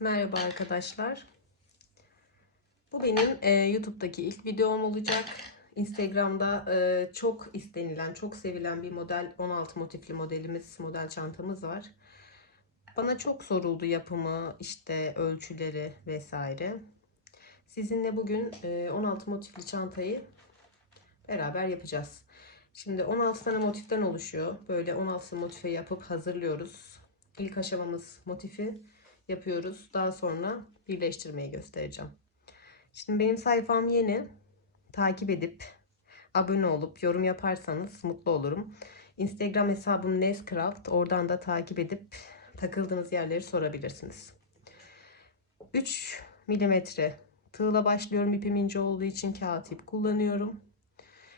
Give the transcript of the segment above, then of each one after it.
Merhaba arkadaşlar. Bu benim YouTube'daki ilk videom olacak. Instagram'da çok istenilen, çok sevilen bir model, 16 motifli modelimiz, model çantamız var. Bana çok soruldu yapımı, işte ölçüleri vesaire. Sizinle bugün 16 motifli çantayı beraber yapacağız. Şimdi 16 tane motiften oluşuyor. Böyle 16 motife yapıp hazırlıyoruz. İlk aşamamız motifi yapıyoruz. Daha sonra birleştirmeyi göstereceğim. Şimdi benim sayfam yeni. Takip edip abone olup yorum yaparsanız mutlu olurum. Instagram hesabım Nescraft. Oradan da takip edip takıldığınız yerleri sorabilirsiniz. 3 milimetre tığla başlıyorum. İpim ince olduğu için kağıt ip kullanıyorum.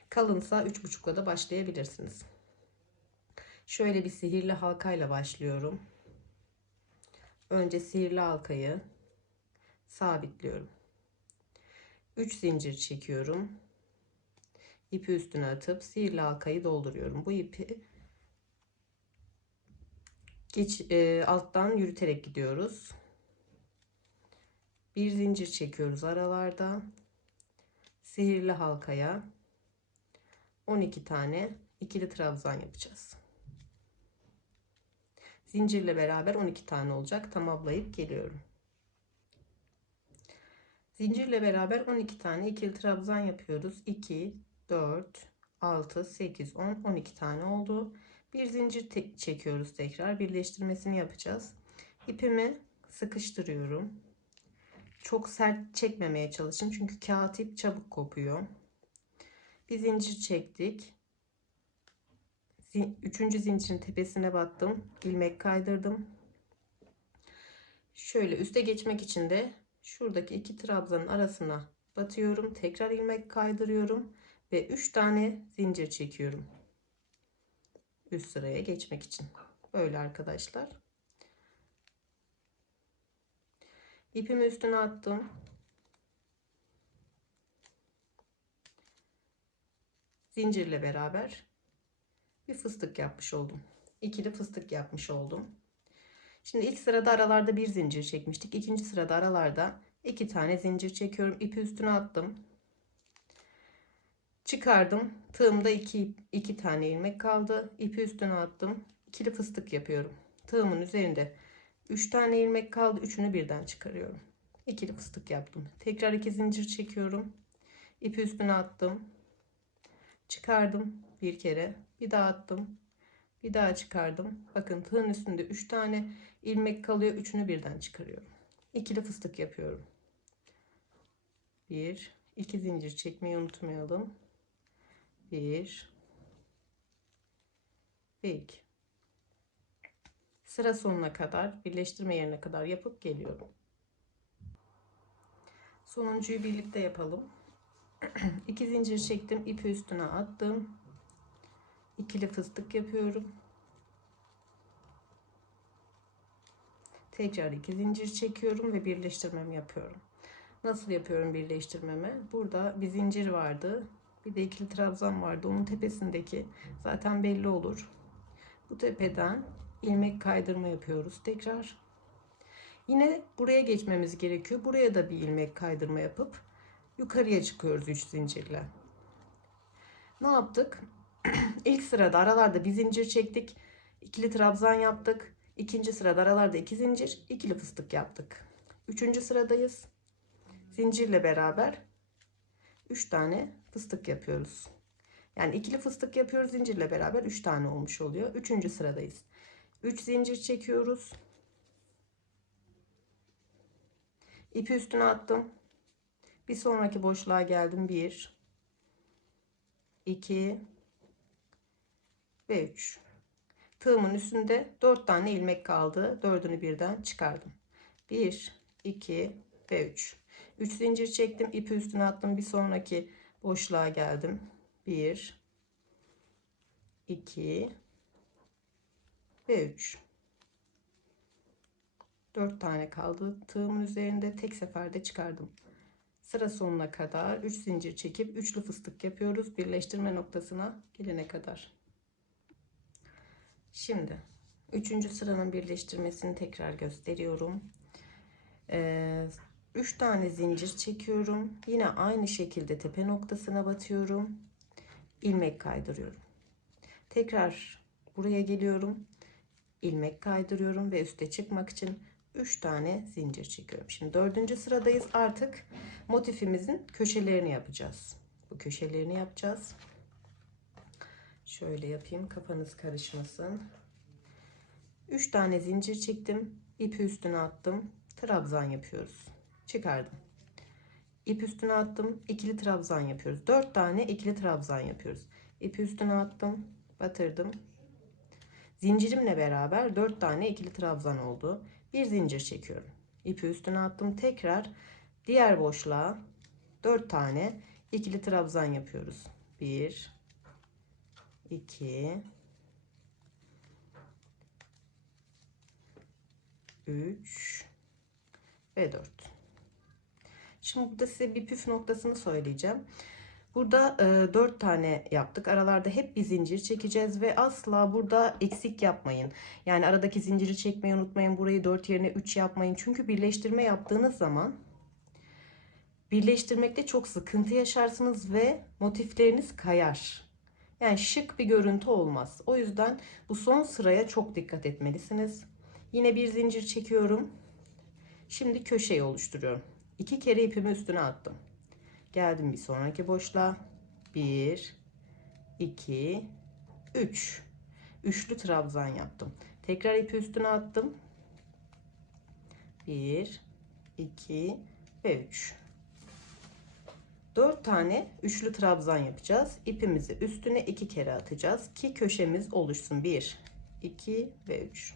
Kalınsa 3,5'la da başlayabilirsiniz. Şöyle bir sihirli halkayla başlıyorum. Önce sihirli halkayı sabitliyorum. 3 zincir çekiyorum. İpi üstüne atıp sihirli halkayı dolduruyorum. Bu ipi alttan yürüterek gidiyoruz. Bir zincir çekiyoruz aralarda. Sihirli halkaya 12 tane ikili trabzan yapacağız. Zincirle beraber 12 tane olacak. Tamamlayıp geliyorum. Zincirle beraber 12 tane ikili trabzan yapıyoruz. 2, 4, 6, 8, 10, 12 tane oldu. Bir zincir çekiyoruz tekrar. Birleştirmesini yapacağız. İpimi sıkıştırıyorum. Çok sert çekmemeye çalışın. Çünkü kağıt ip çabuk kopuyor. Bir zincir çektik. Üçüncü zincirin tepesine battım. İlmek kaydırdım. Şöyle üste geçmek için de şuradaki iki trabzanın arasına batıyorum. Tekrar ilmek kaydırıyorum. Ve 3 tane zincir çekiyorum. Üst sıraya geçmek için. Böyle arkadaşlar. İpimi üstüne attım. Zincirle beraber bir fıstık yapmış oldum. İkili fıstık yapmış oldum. Şimdi ilk sırada aralarda bir zincir çekmiştik. İkinci sırada aralarda 2 tane zincir çekiyorum. İpi üstüne attım. Çıkardım. Tığımda 2 tane ilmek kaldı. İpi üstüne attım. İkili fıstık yapıyorum. Tığımın üzerinde 3 tane ilmek kaldı. Üçünü birden çıkarıyorum. İkili fıstık yaptım. Tekrar 2 zincir çekiyorum. İpi üstüne attım. Çıkardım bir kere. Bir daha attım. Bir daha çıkardım. Bakın tığın üstünde 3 tane ilmek kalıyor. Üçünü birden çıkarıyorum. İkili fıstık yapıyorum. 1, 2 zincir çekmeyi unutmayalım. 1 ve 2. Sıra sonuna kadar, birleştirme yerine kadar yapıp geliyorum. Sonuncuyu birlikte yapalım. 2 zincir çektim, ipi üstüne attım. İkili fıstık yapıyorum. Tekrar 2 zincir çekiyorum ve birleştirmemi yapıyorum. Nasıl yapıyorum birleştirmemi? Burada bir zincir vardı. Bir de ikili trabzan vardı. Onun tepesindeki zaten belli olur. Bu tepeden ilmek kaydırma yapıyoruz. Tekrar yine buraya geçmemiz gerekiyor. Buraya da bir ilmek kaydırma yapıp yukarıya çıkıyoruz 3 zincirle. Ne yaptık? İlk sırada aralarda bir zincir çektik. İkili trabzan yaptık. İkinci sırada aralarda 2 zincir, ikili fıstık yaptık. Üçüncü sıradayız. Zincirle beraber 3 tane fıstık yapıyoruz. Yani ikili fıstık yapıyoruz, zincirle beraber 3 tane olmuş oluyor. Üçüncü sıradayız. 3 zincir çekiyoruz. İpi üstüne attım. Bir sonraki boşluğa geldim. 1, 2 ve 3. Tığımın üstünde 4 tane ilmek kaldı. Dördünü birden çıkardım. 1, 2 ve 3. 3 zincir çektim. İpi üstüne attım. Bir sonraki boşluğa geldim. 1, 2 ve 3. 4 tane kaldı. Tığımın üzerinde tek seferde çıkardım. Sıra sonuna kadar 3 zincir çekip üçlü fıstık yapıyoruz. Birleştirme noktasına gelene kadar. Şimdi 3. sıranın birleştirmesini tekrar gösteriyorum. 3 tane zincir çekiyorum. Yine aynı şekilde tepe noktasına batıyorum. İlmek kaydırıyorum. Tekrar buraya geliyorum. İlmek kaydırıyorum ve üste çıkmak için 3 tane zincir çekiyorum. Şimdi 4. sıradayız. Artık motifimizin köşelerini yapacağız. Bu köşelerini yapacağız. Şöyle yapayım, kafanız karışmasın. 3 tane zincir çektim. İpi üstüne attım. Trabzan yapıyoruz. Çıkardım. İp üstüne attım. İkili trabzan yapıyoruz. 4 tane ikili trabzan yapıyoruz. İpi üstüne attım. Batırdım. Zincirimle beraber 4 tane ikili trabzan oldu. Bir zincir çekiyorum. İpi üstüne attım. Tekrar diğer boşluğa 4 tane ikili trabzan yapıyoruz. 1 2 3 ve 4. Şimdi burada size bir püf noktasını söyleyeceğim. Burada 4 tane yaptık. Aralarda hep bir zincir çekeceğiz ve asla burada eksik yapmayın. Yani aradaki zinciri çekmeyi unutmayın. Burayı 4 yerine 3 yapmayın. Çünkü birleştirme yaptığınız zaman birleştirmekte çok sıkıntı yaşarsınız ve motifleriniz kayar. Yani şık bir görüntü olmaz. O yüzden bu son sıraya çok dikkat etmelisiniz. Yine bir zincir çekiyorum. Şimdi köşeyi oluşturuyorum. 2 kere ipimi üstüne attım. Geldim bir sonraki boşluğa. 1 2 3. Üçlü trabzan yaptım. Tekrar ipi üstüne attım. 1 2 ve 3. 4 tane üçlü trabzan yapacağız. İpimizi üstüne 2 kere atacağız ki köşemiz oluşsun. 1 2 ve 3.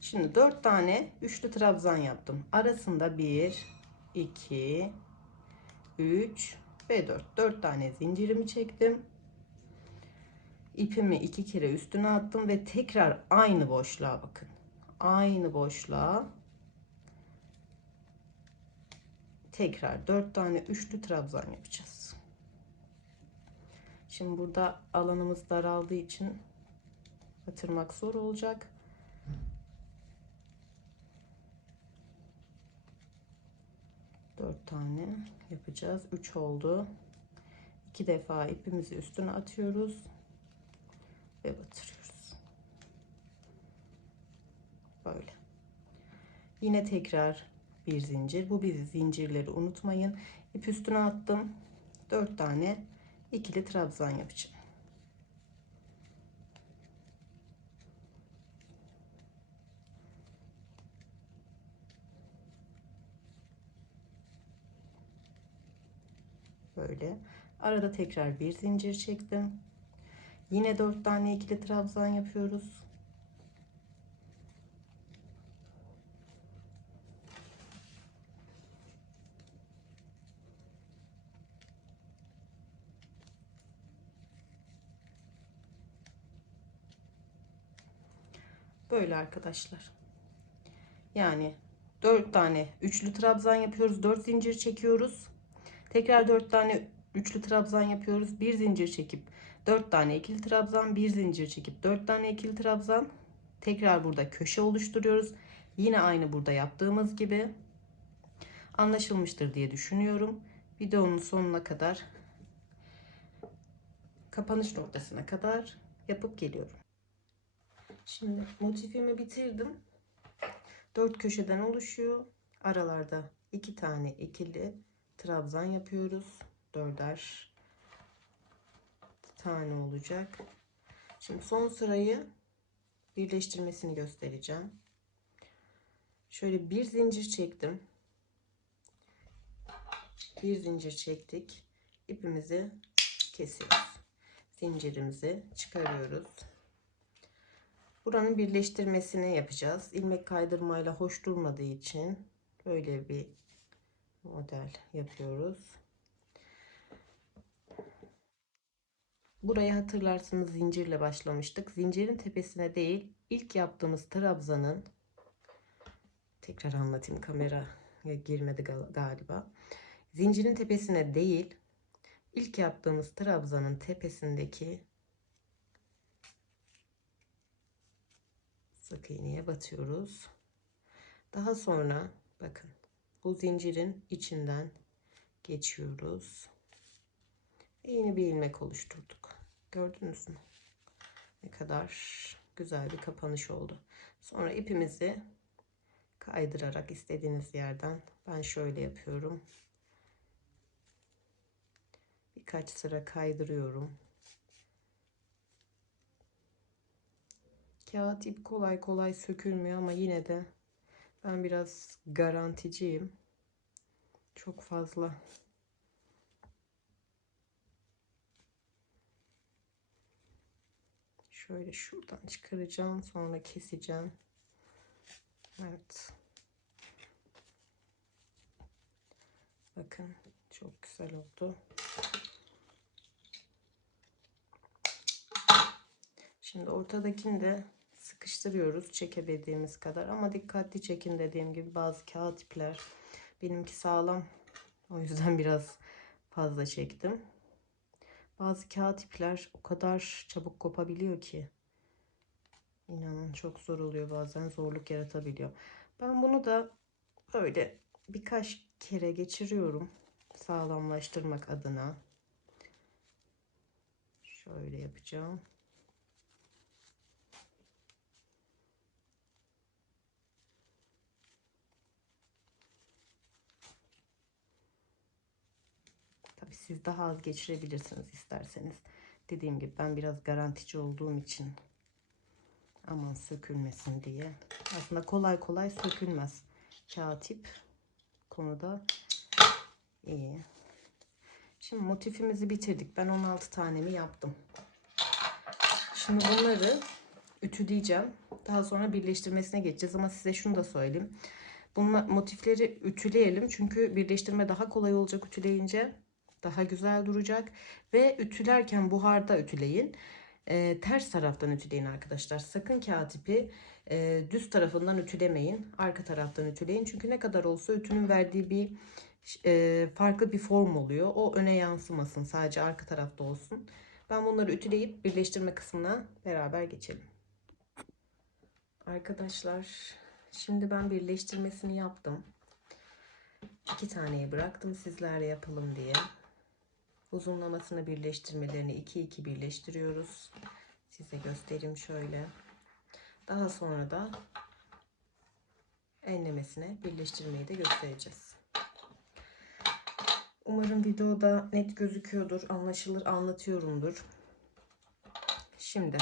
Şimdi 4 tane üçlü trabzan yaptım. Arasında 1 2 3 ve 4. 4 tane zincirimi çektim. İpimi 2 kere üstüne attım ve tekrar aynı boşluğa bakın. Aynı boşluğa tekrar 4 tane üçlü trabzan yapacağız. Şimdi burada alanımız daraldığı için batırmak zor olacak. Dört tane yapacağız. 3 oldu. 2 defa ipimizi üstüne atıyoruz ve batırıyoruz. Böyle. Yine tekrar bir zincir. Bu bir zincirleri unutmayın. İp üstüne attım. 4 tane ikili trabzan yapacağım. Böyle. Arada tekrar bir zincir çektim. Yine 4 tane ikili trabzan yapıyoruz. Böyle arkadaşlar. Yani 4 tane üçlü trabzan yapıyoruz. 4 zincir çekiyoruz. Tekrar 4 tane üçlü trabzan yapıyoruz. Bir zincir çekip 4 tane ikili trabzan, bir zincir çekip 4 tane ikili trabzan. Tekrar burada köşe oluşturuyoruz. Yine aynı burada yaptığımız gibi. Anlaşılmıştır diye düşünüyorum. Videonun sonuna kadar, kapanış noktasına kadar yapıp geliyorum. Şimdi motifimi bitirdim. 4 köşeden oluşuyor. Aralarda 2 tane ikili trabzan yapıyoruz. 4'er tane olacak. Şimdi son sırayı birleştirmesini göstereceğim. Şöyle bir zincir çektim. Bir zincir çektik. İpimizi kesiyoruz. Zincirimizi çıkarıyoruz. Buranın birleştirmesini yapacağız. İlmek kaydırmayla hoş durmadığı için böyle bir model yapıyoruz. Burayı hatırlarsınız, zincirle başlamıştık. Zincirin tepesine değil, ilk yaptığımız trabzanın, tekrar anlatayım, kamera girmedi galiba. Zincirin tepesine değil, ilk yaptığımız trabzanın tepesindeki sık iğneye batıyoruz. Daha sonra bakın bu zincirin içinden geçiyoruz. Yeni bir ilmek oluşturduk. Gördünüz mü? Ne kadar güzel bir kapanış oldu. Sonra ipimizi kaydırarak istediğiniz yerden, ben şöyle yapıyorum. Birkaç sıra kaydırıyorum. Kağıt ip kolay kolay sökülmüyor ama yine de ben biraz garanticiyim. Çok fazla şöyle şuradan çıkaracağım, sonra keseceğim. Evet. Bakın çok güzel oldu. Şimdi ortadakini de sıkıştırıyoruz çekebildiğimiz kadar, ama dikkatli çekin, dediğim gibi bazı kağıt ipler, benimki sağlam, o yüzden biraz fazla çektim. Bazı kağıt ipler o kadar çabuk kopabiliyor ki inanın çok zor oluyor, bazen zorluk yaratabiliyor. Ben bunu da böyle birkaç kere geçiriyorum sağlamlaştırmak adına. Şöyle yapacağım. Tabii siz daha az geçirebilirsiniz isterseniz. Dediğim gibi ben biraz garantici olduğum için, aman sökülmesin diye. Aslında kolay kolay sökülmez. Kağıt ip konuda iyi. Şimdi motifimizi bitirdik. Ben 16 tanemi yaptım. Şimdi bunları ütüleyeceğim. Daha sonra birleştirmesine geçeceğiz, ama size şunu da söyleyeyim. Bunlar, motifleri ütüleyelim çünkü birleştirme daha kolay olacak ütüleyince. Daha güzel duracak ve ütülerken buharda ütüleyin. Ters taraftan ütüleyin arkadaşlar. Sakın kağıt ipi düz tarafından ütülemeyin. Arka taraftan ütüleyin. Çünkü ne kadar olsa ütünün verdiği bir farklı bir form oluyor. O öne yansımasın. Sadece arka tarafta olsun. Ben bunları ütüleyip birleştirme kısmına beraber geçelim. Arkadaşlar şimdi ben birleştirmesini yaptım. 2 taneyi bıraktım sizlerle yapalım diye. Uzunlamasını birleştirmelerini 2-2 birleştiriyoruz. Size göstereyim şöyle. Daha sonra da enlemesine birleştirmeyi de göstereceğiz. Umarım videoda net gözüküyordur, anlaşılır anlatıyorumdur. Şimdi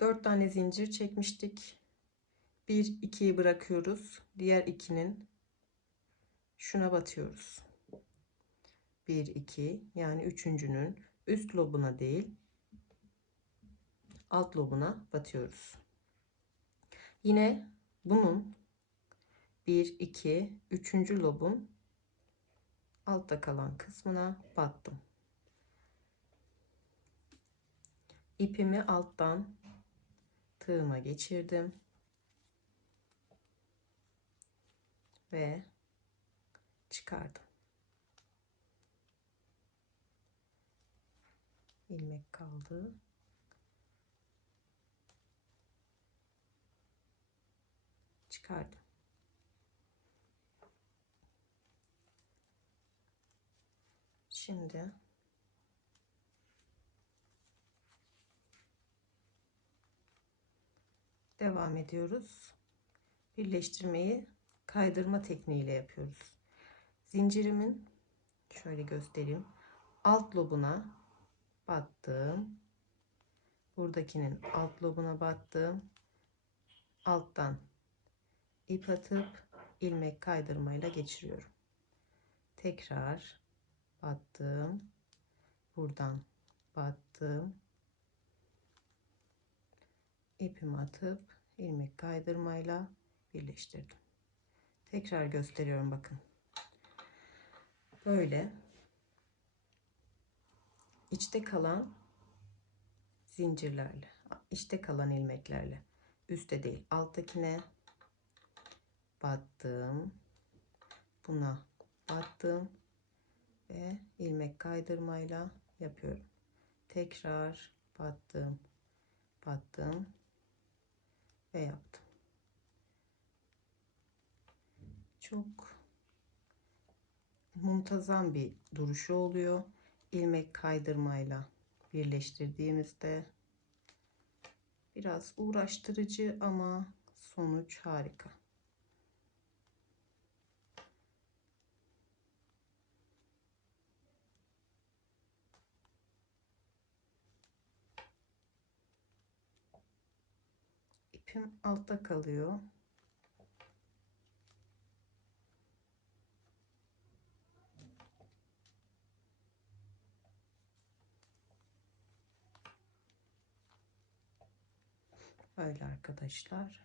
4 tane zincir çekmiştik. 1-2'yi bırakıyoruz. Diğer 2'nin şuna batıyoruz. 1-2, yani üçüncünün üst lobuna değil alt lobuna batıyoruz. Yine bunun 1-2 üçüncü lobun altta kalan kısmına battım. İpimi alttan tığıma geçirdim ve çıkardım. İlmek kaldı. Çıkardım. Şimdi devam ediyoruz. Birleştirmeyi kaydırma tekniğiyle yapıyoruz. Zincirimin şöyle göstereyim. Alt lobuna battım. Buradakinin alt lobuna battım. Alttan ip atıp ilmek kaydırmayla geçiriyorum. Tekrar battım. Buradan battım. İpimi atıp ilmek kaydırmayla birleştirdim. Tekrar gösteriyorum, bakın. Böyle içte kalan zincirlerle, içte kalan ilmeklerle, üstte değil alttakine battım. Buna battım ve ilmek kaydırmayla yapıyorum. Tekrar battım. battım ve yaptım. Çok muntazam bir duruşu oluyor. İlmek kaydırmayla birleştirdiğimizde biraz uğraştırıcı ama sonuç harika. İpim altta kalıyor. Öyle arkadaşlar.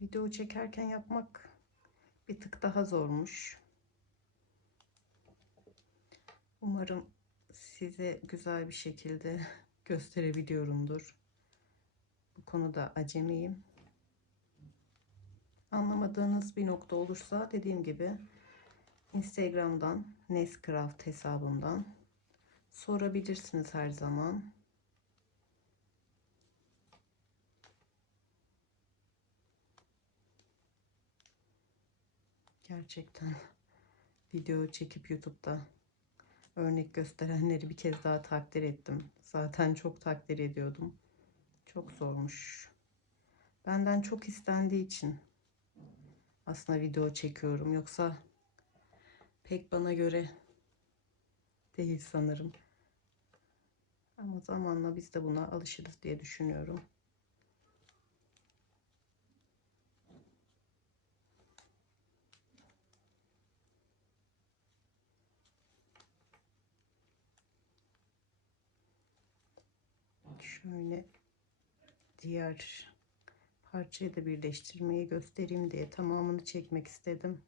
Video çekerken yapmak bir tık daha zormuş. Umarım size güzel bir şekilde gösterebiliyorumdur. Bu konuda acemiyim. Anlamadığınız bir nokta olursa dediğim gibi Instagram'dan, Nescraft hesabımdan sorabilirsiniz her zaman. Gerçekten video çekip YouTube'da örnek gösterenleri bir kez daha takdir ettim. Zaten çok takdir ediyordum. Çok zormuş. Benden çok istendiği için aslında video çekiyorum. Yoksa pek bana göre değil sanırım. Ama zamanla biz de buna alışırız diye düşünüyorum. Şöyle diğer parçayı da birleştirmeyi göstereyim diye tamamını çekmek istedim.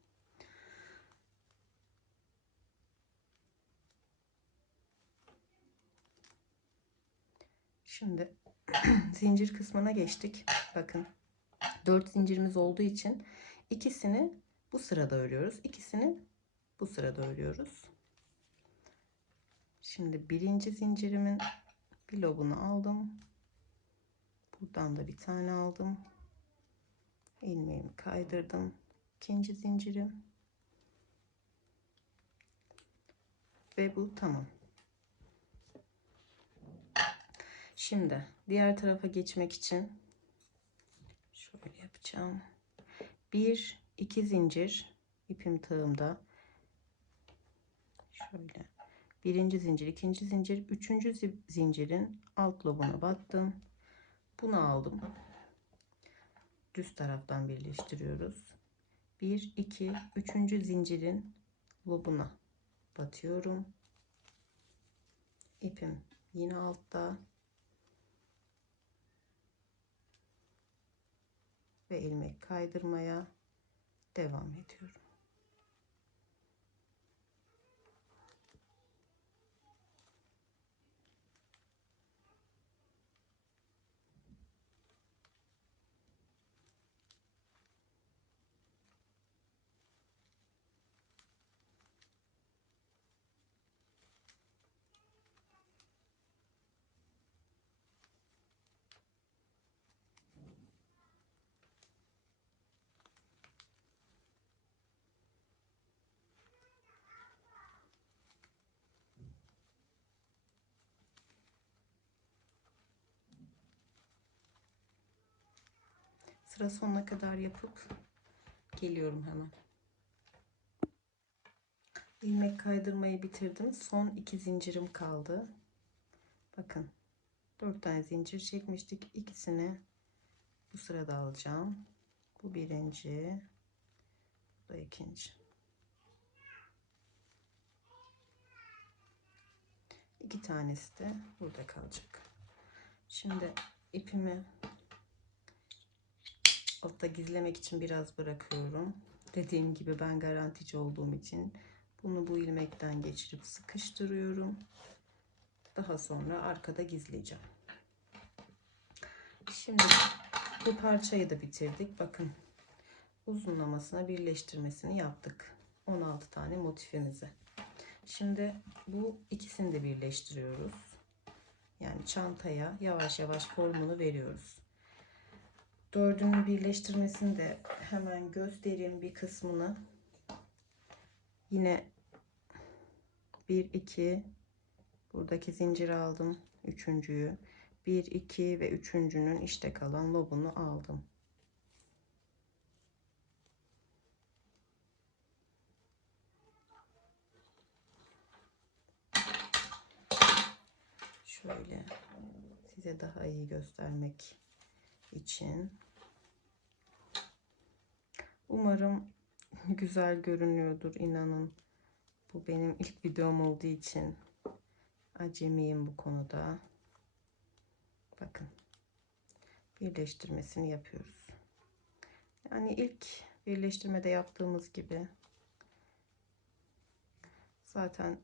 Şimdi zincir kısmına geçtik. Bakın 4 zincirimiz olduğu için ikisini bu sırada örüyoruz. İkisini bu sırada örüyoruz. Şimdi birinci zincirimin bir lobunu aldım. Buradan da bir tane aldım. İlmeğimi kaydırdım. İkinci zincirim. Ve bu tamam. Şimdi diğer tarafa geçmek için şöyle yapacağım. 1 2 zincir ipim tığımda. Şöyle birinci zincir, ikinci zincir, üçüncü zincirin alt lobuna battım. Bunu aldım. Düz taraftan birleştiriyoruz. 1 2 üçüncü zincirin lobuna batıyorum. İpim yine altta ve ilmek kaydırmaya devam ediyorum. Sıra sonuna kadar yapıp geliyorum hemen. İlmek kaydırmayı bitirdim. Son 2 zincirim kaldı. Bakın 4 tane zincir çekmiştik. İkisini bu sırada alacağım. Bu birinci, bu da ikinci. İki tanesi de burada kalacak. Şimdi ipimi altta gizlemek için biraz bırakıyorum. Dediğim gibi ben garantici olduğum için bunu bu ilmekten geçirip sıkıştırıyorum. Daha sonra arkada gizleyeceğim. Şimdi bu parçayı da bitirdik. Bakın uzunlamasına birleştirmesini yaptık. 16 tane motifimizi. Şimdi bu ikisini de birleştiriyoruz. Şimdi çantaya yavaş yavaş formunu veriyoruz. Dördünün birleştirmesini de hemen göstereyim bir kısmını. Yine 1 2 buradaki zinciri aldım, üçüncüyü 1 2 ve üçüncünün işte kalan lobunu aldım. Şöyle size daha iyi göstermek için. Umarım güzel görünüyordur, inanın. Bu benim ilk videom olduğu için acemiyim bu konuda. Bakın, birleştirmesini yapıyoruz. Yani ilk birleştirmede yaptığımız gibi zaten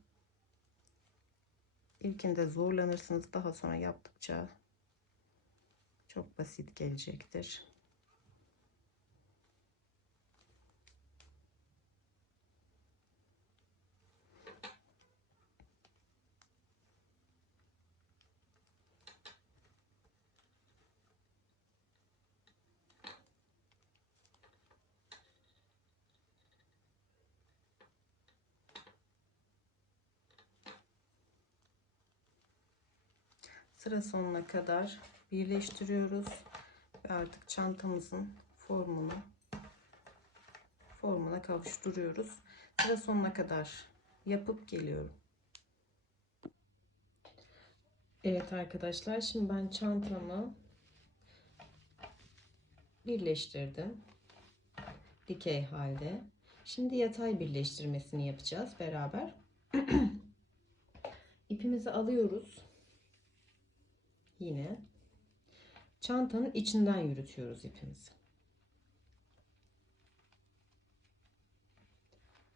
ilkinde zorlanırsınız. Daha sonra yaptıkça çok basit gelecektir. Sıra sonuna kadar birleştiriyoruz ve artık çantamızın formuna kavuşturuyoruz. Sıra sonuna kadar yapıp geliyorum. Evet arkadaşlar, şimdi ben çantamı birleştirdim dikey halde. Şimdi yatay birleştirmesini yapacağız beraber. İpimizi alıyoruz. Yine çantanın içinden yürütüyoruz ipimizi.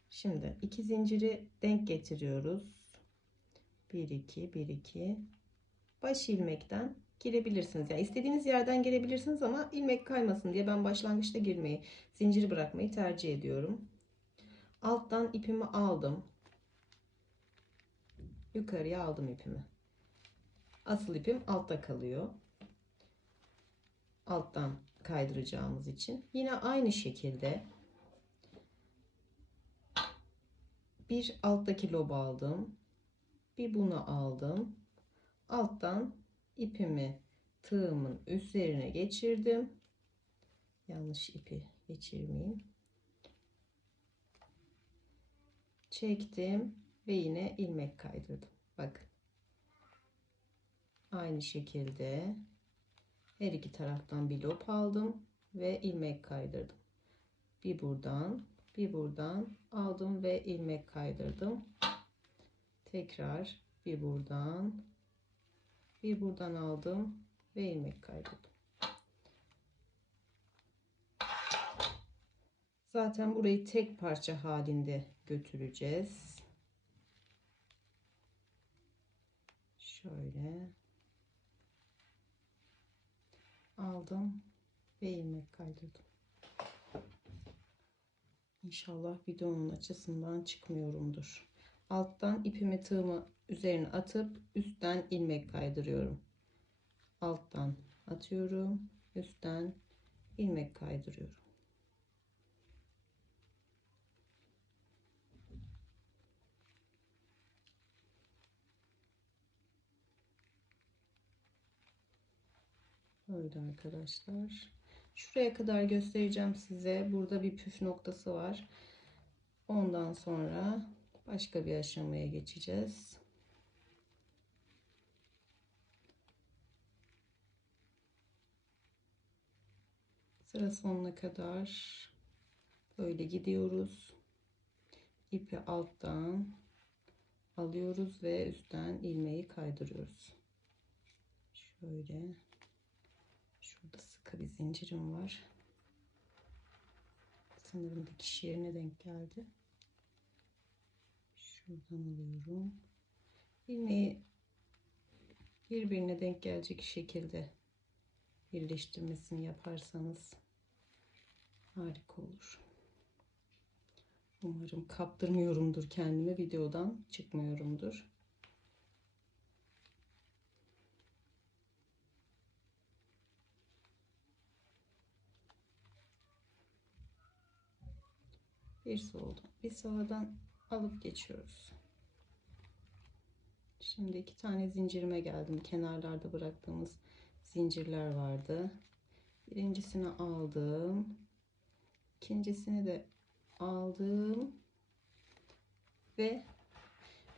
Şimdi iki zinciri denk getiriyoruz. 1 2 1 2. Baş ilmekten girebilirsiniz. Yani istediğiniz yerden girebilirsiniz ama ilmek kaymasın diye ben başlangıçta girmeyi, zinciri bırakmayı tercih ediyorum. Alttan ipimi aldım. Yukarıya aldım ipimi. Asıl ipim altta kalıyor. Alttan kaydıracağımız için. Yine aynı şekilde bir alttaki lobu aldım. Bir bunu aldım. Alttan ipimi tığımın üzerine geçirdim. Yanlış ipi geçirmeyeyim. Çektim ve yine ilmek kaydırdım. Bakın. Aynı şekilde her iki taraftan bir lob aldım ve ilmek kaydırdım. Bir buradan aldım ve ilmek kaydırdım. Tekrar bir buradan aldım ve ilmek kaydırdım. Zaten burayı tek parça halinde götüreceğiz. Şöyle aldım ve ilmek kaydırdım. İnşallah videonun açısından çıkmıyorumdur. Alttan ipimi tığımı üzerine atıp üstten ilmek kaydırıyorum. Alttan atıyorum, üstten ilmek kaydırıyorum. Böyle arkadaşlar. Şuraya kadar göstereceğim size. Burada bir püf noktası var. Ondan sonra başka bir aşamaya geçeceğiz. Sıra sonuna kadar böyle gidiyoruz. İpi alttan alıyoruz ve üstten ilmeği kaydırıyoruz. Şöyle. Şurada sıkı bir zincirim var. Sanırım dikiş yerine denk geldi. Şuradan alıyorum. İlmeği birbirine denk gelecek şekilde birleştirmesini yaparsanız harika olur. Umarım kaptırmıyorumdur kendimi, videodan çıkmıyorumdur. Bir soldan bir sağdan alıp geçiyoruz. Şimdi 2 tane zincirime geldim. Kenarlarda bıraktığımız zincirler vardı. Birincisini aldım. İkincisini de aldım ve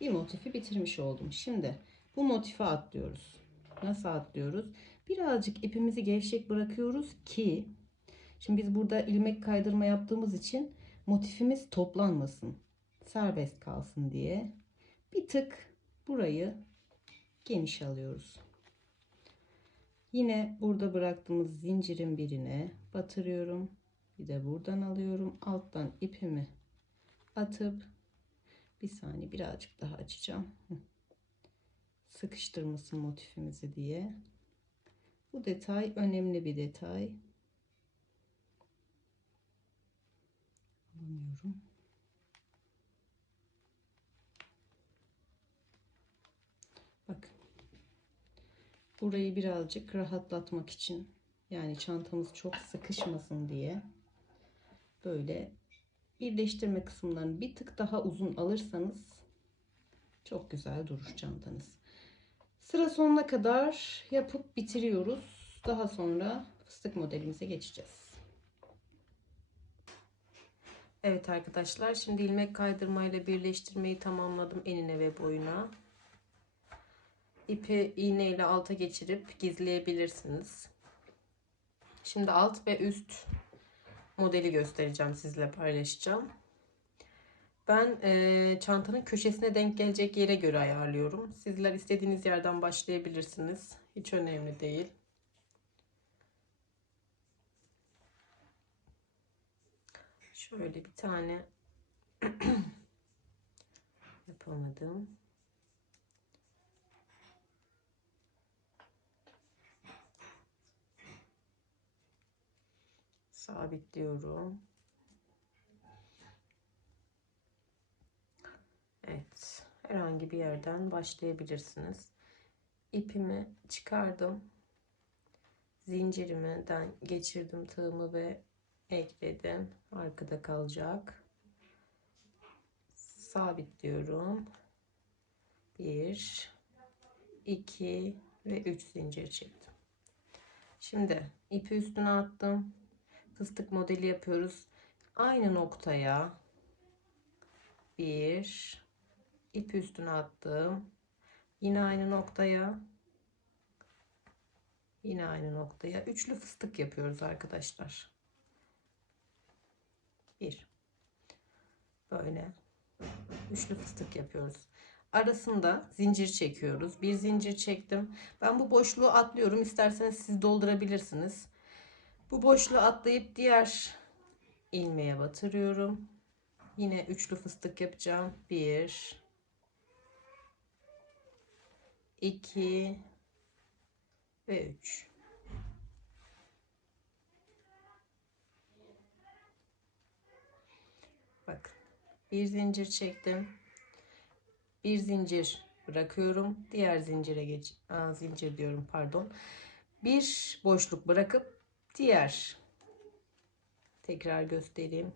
bir motifi bitirmiş oldum. Şimdi bu motife atlıyoruz. Nasıl atlıyoruz? Birazcık ipimizi gevşek bırakıyoruz ki şimdi biz burada ilmek kaydırma yaptığımız için motifimiz toplanmasın. Serbest kalsın diye bir tık burayı geniş alıyoruz. Yine burada bıraktığımız zincirin birine batırıyorum. Bir de buradan alıyorum. Alttan ipimi atıp bir saniye birazcık daha açacağım. Sıkıştırmasın motifimizi diye. Bu detay önemli bir detay. Alamıyorum. Bakın. Burayı birazcık rahatlatmak için, yani çantamız çok sıkışmasın diye böyle birleştirme kısımlarını bir tık daha uzun alırsanız çok güzel durur çantanız. Sıra sonuna kadar yapıp bitiriyoruz. Daha sonra fıstık modelimize geçeceğiz. Evet arkadaşlar, şimdi ilmek kaydırmayla birleştirmeyi tamamladım enine ve boyuna. İpi iğne ile alta geçirip gizleyebilirsiniz. Şimdi alt ve üst modeli göstereceğim, sizle paylaşacağım. Ben çantanın köşesine denk gelecek yere göre ayarlıyorum. Sizler istediğiniz yerden başlayabilirsiniz. Hiç önemli değil. Şöyle bir tane yapamadım. Sabitliyorum. Evet. Herhangi bir yerden başlayabilirsiniz. İpimi çıkardım. Zincirimden geçirdim tığımı ve ekledim. Arkada kalacak. Sabitliyorum. 1, 2 ve 3 zincir çektim. Şimdi ipi üstüne attım. Fıstık modeli yapıyoruz. Aynı noktaya bir ip üstüne attım. Yine aynı noktaya, yine aynı noktaya üçlü fıstık yapıyoruz arkadaşlar. Bir böyle üçlü fıstık yapıyoruz. Arasında zincir çekiyoruz. Bir zincir çektim. Ben bu boşluğu atlıyorum. İsterseniz siz doldurabilirsiniz. Bu boşluğu atlayıp diğer ilmeğe batırıyorum. Yine üçlü fıstık yapacağım. 1, 2 ve 3. Bak, bir zincir çektim. Bir zincir bırakıyorum. Diğer zincire zincir diyorum, pardon. Bir boşluk bırakıp diğer, tekrar göstereyim.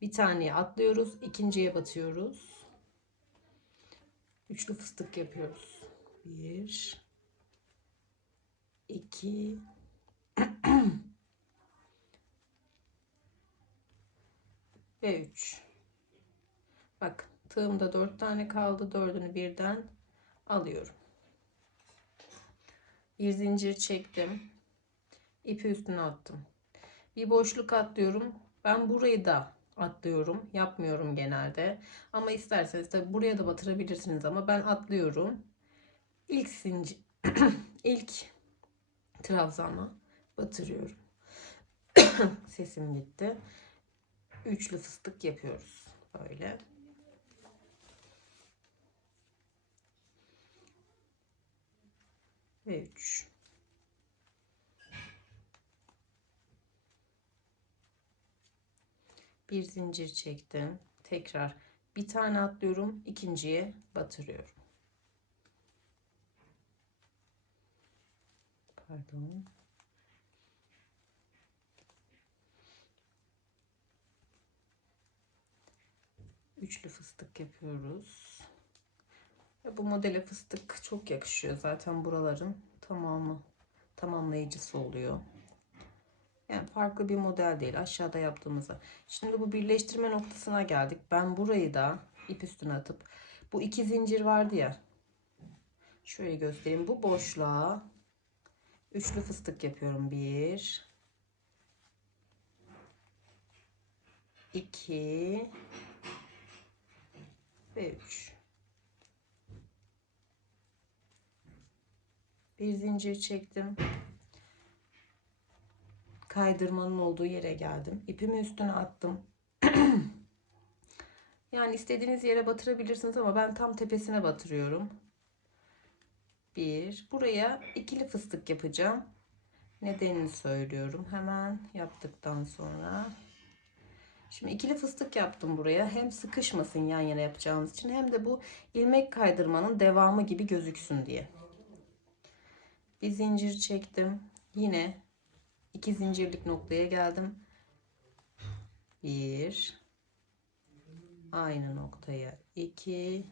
Bir taneye atlıyoruz, ikinciye batıyoruz. Üçlü fıstık yapıyoruz. 1, 2 ve 3. Bak, tığımda 4 tane kaldı. Dördünü birden alıyorum. Bir zincir çektim. İpi üstüne attım. Bir boşluk atlıyorum. Ben burayı da atlıyorum. Yapmıyorum genelde. Ama isterseniz tabi buraya da batırabilirsiniz, ama ben atlıyorum. İlk zincir ilk trabzana batırıyorum. Sesim gitti. Üçlü fıstık yapıyoruz. Böyle. Ve 3. Bir zincir çektim. Tekrar bir tane atlıyorum. İkinciye batırıyorum. Pardon. Üçlü fıstık yapıyoruz. Bu modele fıstık çok yakışıyor. Zaten buraların tamamlayıcısı oluyor. Yani farklı bir model değil aşağıda yaptığımızda. Şimdi bu birleştirme noktasına geldik. Ben burayı da ip üstüne atıp bu iki zincir vardı ya. Şöyle göstereyim. Bu boşluğa üçlü fıstık yapıyorum. 1 2 ve 3. Bir zincir çektim. Kaydırmanın olduğu yere geldim. İpimi üstüne attım. Yani istediğiniz yere batırabilirsiniz ama ben tam tepesine batırıyorum. Buraya ikili fıstık yapacağım. Nedenini söylüyorum hemen yaptıktan sonra. Şimdi ikili fıstık yaptım buraya. Hem sıkışmasın yan yana yapacağımız için hem de bu ilmek kaydırmanın devamı gibi gözüksün diye. Bir zincir çektim. Yine iki zincirlik noktaya geldim. Aynı noktaya 2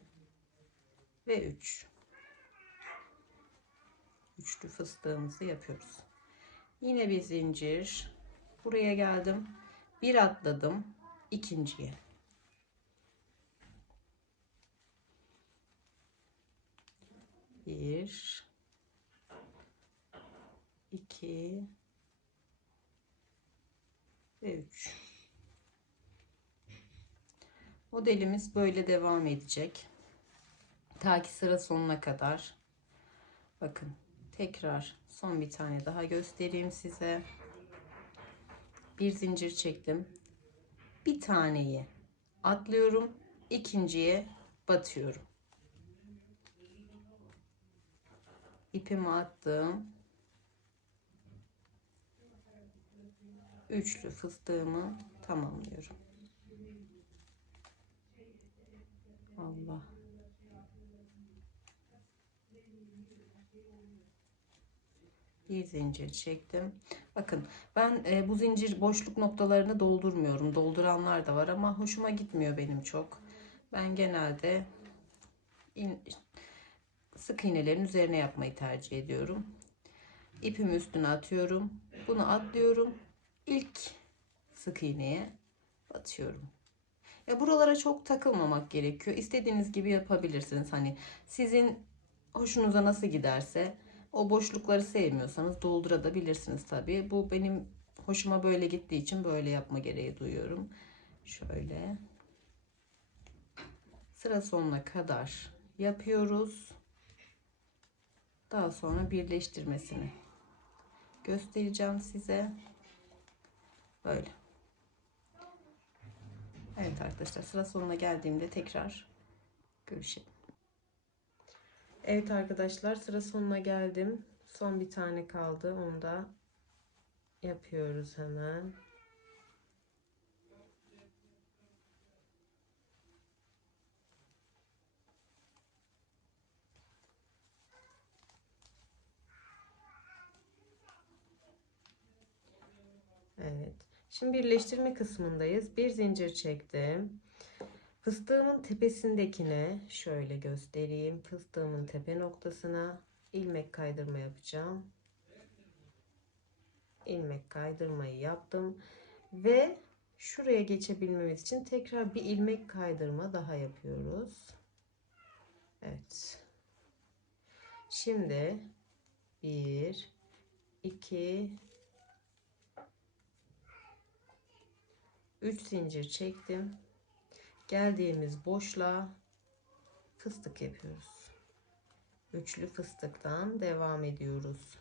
ve 3. Üçlü fıstığımızı yapıyoruz. Yine bir zincir. Buraya geldim. Bir atladım. İkinciye. Bir, iki ve 3. Modelimiz böyle devam edecek. Ta ki sıra sonuna kadar. Bakın tekrar son bir tane daha göstereyim size. Bir zincir çektim. Bir taneyi atlıyorum. İkinciye batıyorum. İpimi attım. Üçlü fıstığımı tamamlıyorum. Allah. Bir zincir çektim. Bakın ben bu zincir boşluk noktalarını doldurmuyorum. Dolduranlar da var ama hoşuma gitmiyor benim çok. Ben genelde sık iğnelerin üzerine yapmayı tercih ediyorum. İpimi üstüne atıyorum. Bunu atlıyorum. İlk sık iğneye batıyorum. Buralara çok takılmamak gerekiyor. İstediğiniz gibi yapabilirsiniz. Hani sizin hoşunuza nasıl giderse, o boşlukları sevmiyorsanız doldurabilirsiniz tabii. Bu benim hoşuma böyle gittiği için böyle yapma gereği duyuyorum. Şöyle sıra sonuna kadar yapıyoruz. Daha sonra birleştirmesini göstereceğim size. Böyle. Evet arkadaşlar, sıra sonuna geldiğimde tekrar görüşelim. Evet arkadaşlar, sıra sonuna geldim. Son bir tane kaldı. Onu da yapıyoruz hemen. Evet. Şimdi birleştirme kısmındayız. Bir zincir çektim. Fıstığımın tepesindekine şöyle göstereyim. Fıstığımın tepe noktasına ilmek kaydırma yapacağım. İlmek kaydırmayı yaptım ve şuraya geçebilmemiz için tekrar bir ilmek kaydırma daha yapıyoruz. Evet. Şimdi 1 2 3 zincir çektim. Geldiğimiz boşluğa fıstık yapıyoruz. Üçlü fıstıktan devam ediyoruz.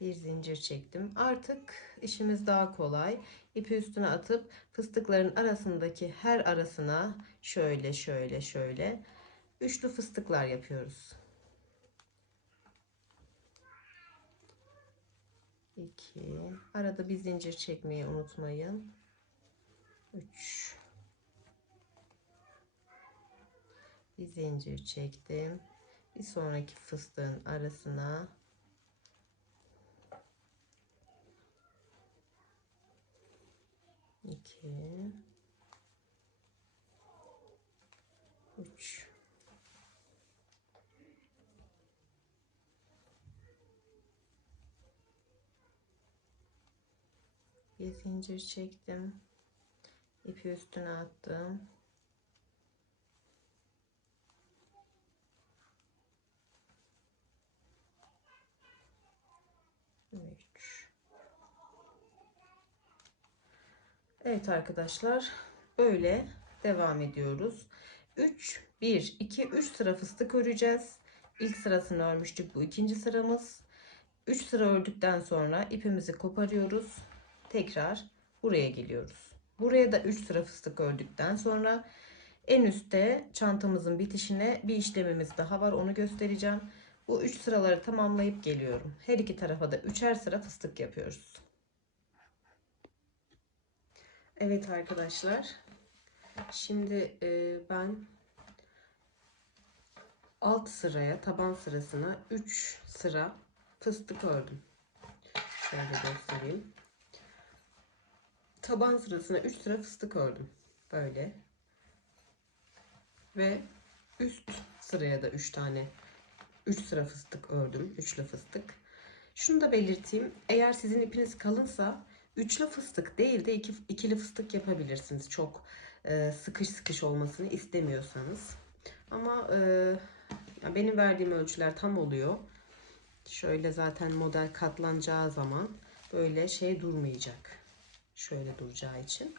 Bir zincir çektim. Artık işimiz daha kolay. İpi üstüne atıp fıstıkların arasındaki her arasına şöyle üçlü fıstıklar yapıyoruz. 2 arada bir zincir çekmeyi unutmayın. 3 bir zincir çektim. Bir sonraki fıstığın arasına 2 3, bir zincir çektim, ipi üstüne attım, 3. Evet arkadaşlar, böyle devam ediyoruz. 3 1 2 3 sıra fıstık öreceğiz. İlk sırasını örmüştük, bu ikinci sıramız. 3 sıra ördükten sonra ipimizi koparıyoruz. Tekrar buraya geliyoruz. Buraya da 3 sıra fıstık ördükten sonra en üstte çantamızın bitişine bir işlemimiz daha var, onu göstereceğim. Bu 3 sıraları tamamlayıp geliyorum. Her iki tarafa da 3'er sıra fıstık yapıyoruz. Evet arkadaşlar, şimdi ben alt sıraya, taban sırasına 3 sıra fıstık ördüm. Şöyle göstereyim. Taban sırasına 3 sıra fıstık ördüm. Böyle. Ve üst sıraya da 3 sıra fıstık ördüm. Üçlü fıstık. Şunu da belirteyim. Eğer sizin ipiniz kalınsa üçlü fıstık değil de ikili fıstık yapabilirsiniz. Çok sıkış sıkış olmasını istemiyorsanız. Ama benim verdiğim ölçüler tam oluyor. Şöyle zaten model katlanacağı zaman böyle şey durmayacak. Şöyle duracağı için.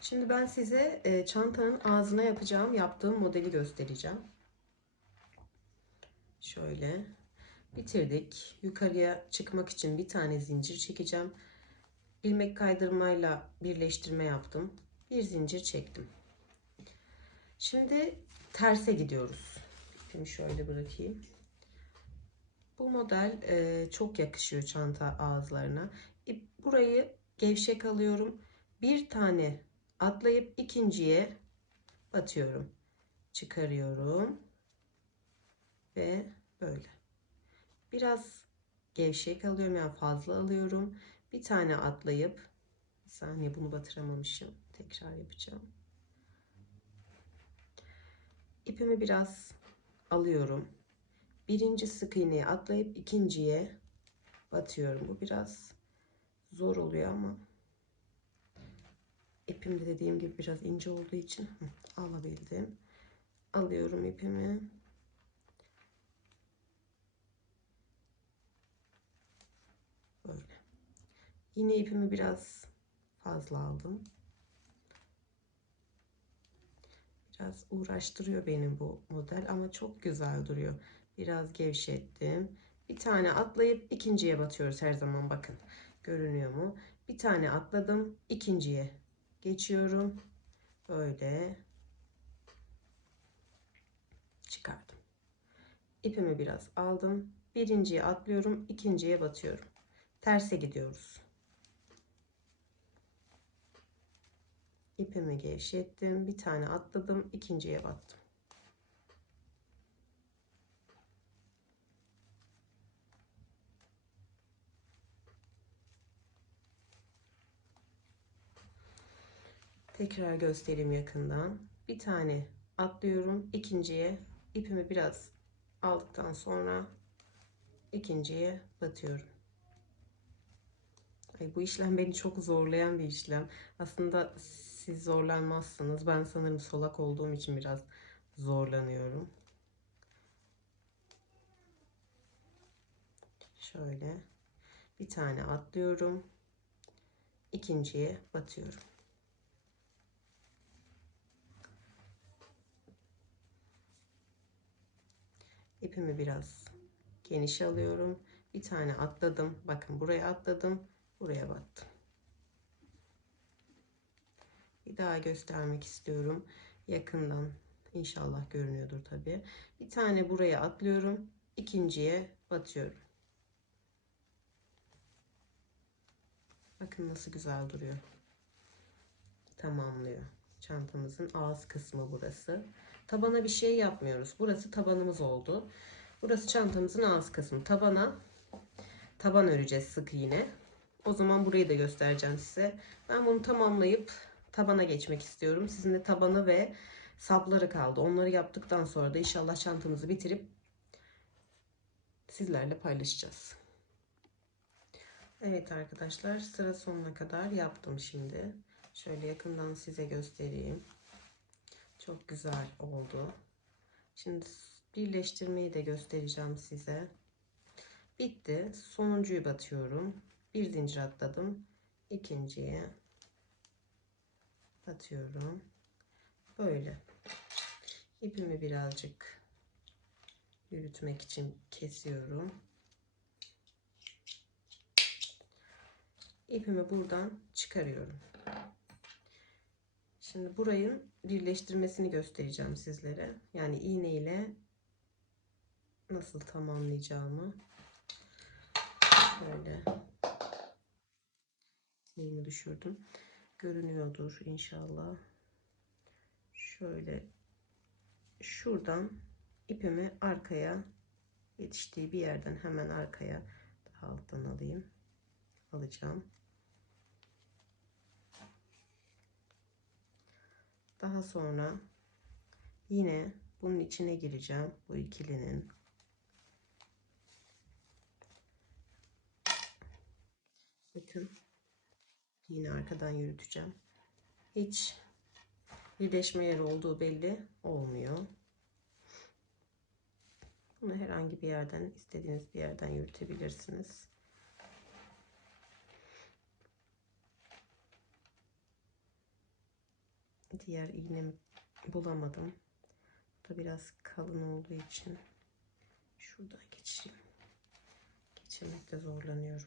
Şimdi ben size çantanın ağzına yaptığım modeli göstereceğim. Şöyle bitirdik. Yukarıya çıkmak için bir tane zincir çekeceğim. İlmek kaydırmayla birleştirme yaptım. Bir zincir çektim. Şimdi terse gidiyoruz. İpimi şöyle bırakayım. Bu model çok yakışıyor çanta ağızlarına. Burayı gevşek alıyorum. Bir tane atlayıp ikinciye batıyorum. Çıkarıyorum. Ve böyle. Biraz gevşek alıyorum, yani fazla alıyorum. Bir tane atlayıp, bir saniye bunu batıramamışım. Tekrar yapacağım. İpimi biraz alıyorum. Birinci sık iğneye atlayıp ikinciye batıyorum. Bu biraz zor oluyor ama ipim de dediğim gibi biraz ince olduğu için alabildim. Alıyorum ipimi. Böyle. Yine ipimi biraz fazla aldım. Biraz uğraştırıyor beni bu model ama çok güzel duruyor. Biraz gevşettim. Bir tane atlayıp ikinciye batıyoruz her zaman, bakın. Görünüyor mu? Bir tane atladım, ikinciye geçiyorum. Böyle çıkardım. İpimi biraz aldım. Birinciye atlıyorum, ikinciye batıyorum. Terse gidiyoruz. İpimi gevşettim. Bir tane atladım, ikinciye battım. Tekrar göstereyim yakından. Bir tane atlıyorum, ikinciye ipimi biraz aldıktan sonra ikinciye batıyorum. Bu işlem beni çok zorlayan bir işlem. Aslında siz zorlanmazsınız. Ben sanırım solak olduğum için biraz zorlanıyorum. Şöyle bir tane atlıyorum, ikinciye batıyorum. İpimi biraz geniş alıyorum. Bir tane atladım. Bakın buraya atladım. Buraya battım. Bir daha göstermek istiyorum. Yakından inşallah görünüyordur tabii. Bir tane buraya atlıyorum. İkinciye batıyorum. Bakın nasıl güzel duruyor. Tamamlıyor. Çantamızın ağız kısmı burası. Tabana bir şey yapmıyoruz. Burası tabanımız oldu. Burası çantamızın ağız kısmı. Taban öreceğiz sık iğne. O zaman burayı da göstereceğim size. Ben bunu tamamlayıp tabana geçmek istiyorum. Sizin de tabanı ve sapları kaldı. Onları yaptıktan sonra da inşallah çantamızı bitirip sizlerle paylaşacağız. Evet arkadaşlar, sıra sonuna kadar yaptım şimdi. Şöyle yakından size göstereyim. Çok güzel oldu. Şimdi birleştirmeyi de göstereceğim size. Bitti. Sonuncuyu batıyorum. Bir zincir atladım. İkinciye batıyorum. Böyle. İpimi birazcık yürütmek için kesiyorum. İpimi buradan çıkarıyorum. Şimdi burayın birleştirmesini göstereceğim sizlere. Yani iğne ile nasıl tamamlayacağımı. Şöyle. İğnemi düşürdüm. Görünüyordur inşallah. Şöyle şuradan ipimi arkaya, yetiştiği bir yerden hemen arkaya, daha alttan alacağım. Daha sonra yine bunun içine gireceğim, bu ikilinin. Bakın, yine arkadan yürüteceğim. Hiç birleşme yeri olduğu belli olmuyor. Bunu herhangi bir yerden, istediğiniz bir yerden yürütebilirsiniz. Diğer iğnemi bulamadım. Bu da biraz kalın olduğu için şuradan geçeyim. Geçirmekte zorlanıyorum.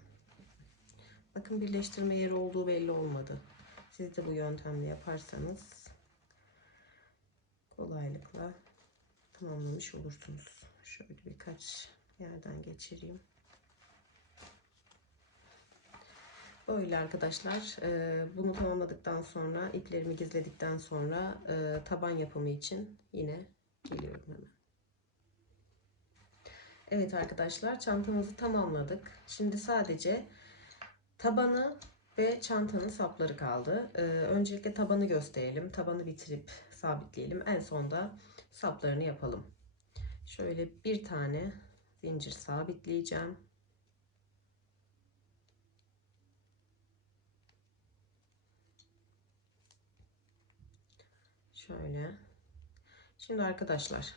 Bakın, birleştirme yeri olduğu belli olmadı. Siz de bu yöntemle yaparsanız kolaylıkla tamamlamış olursunuz. Şöyle birkaç yerden geçireyim. Böyle arkadaşlar, bunu tamamladıktan sonra, iplerimi gizledikten sonra taban yapımı için yine geliyorum hemen. Evet arkadaşlar, çantamızı tamamladık. Şimdi sadece tabanı ve çantanın sapları kaldı. Öncelikle tabanı gösterelim. Tabanı bitirip sabitleyelim. En sonda saplarını yapalım. Şöyle bir tane zincir sabitleyeceğim. Şöyle. Şimdi arkadaşlar,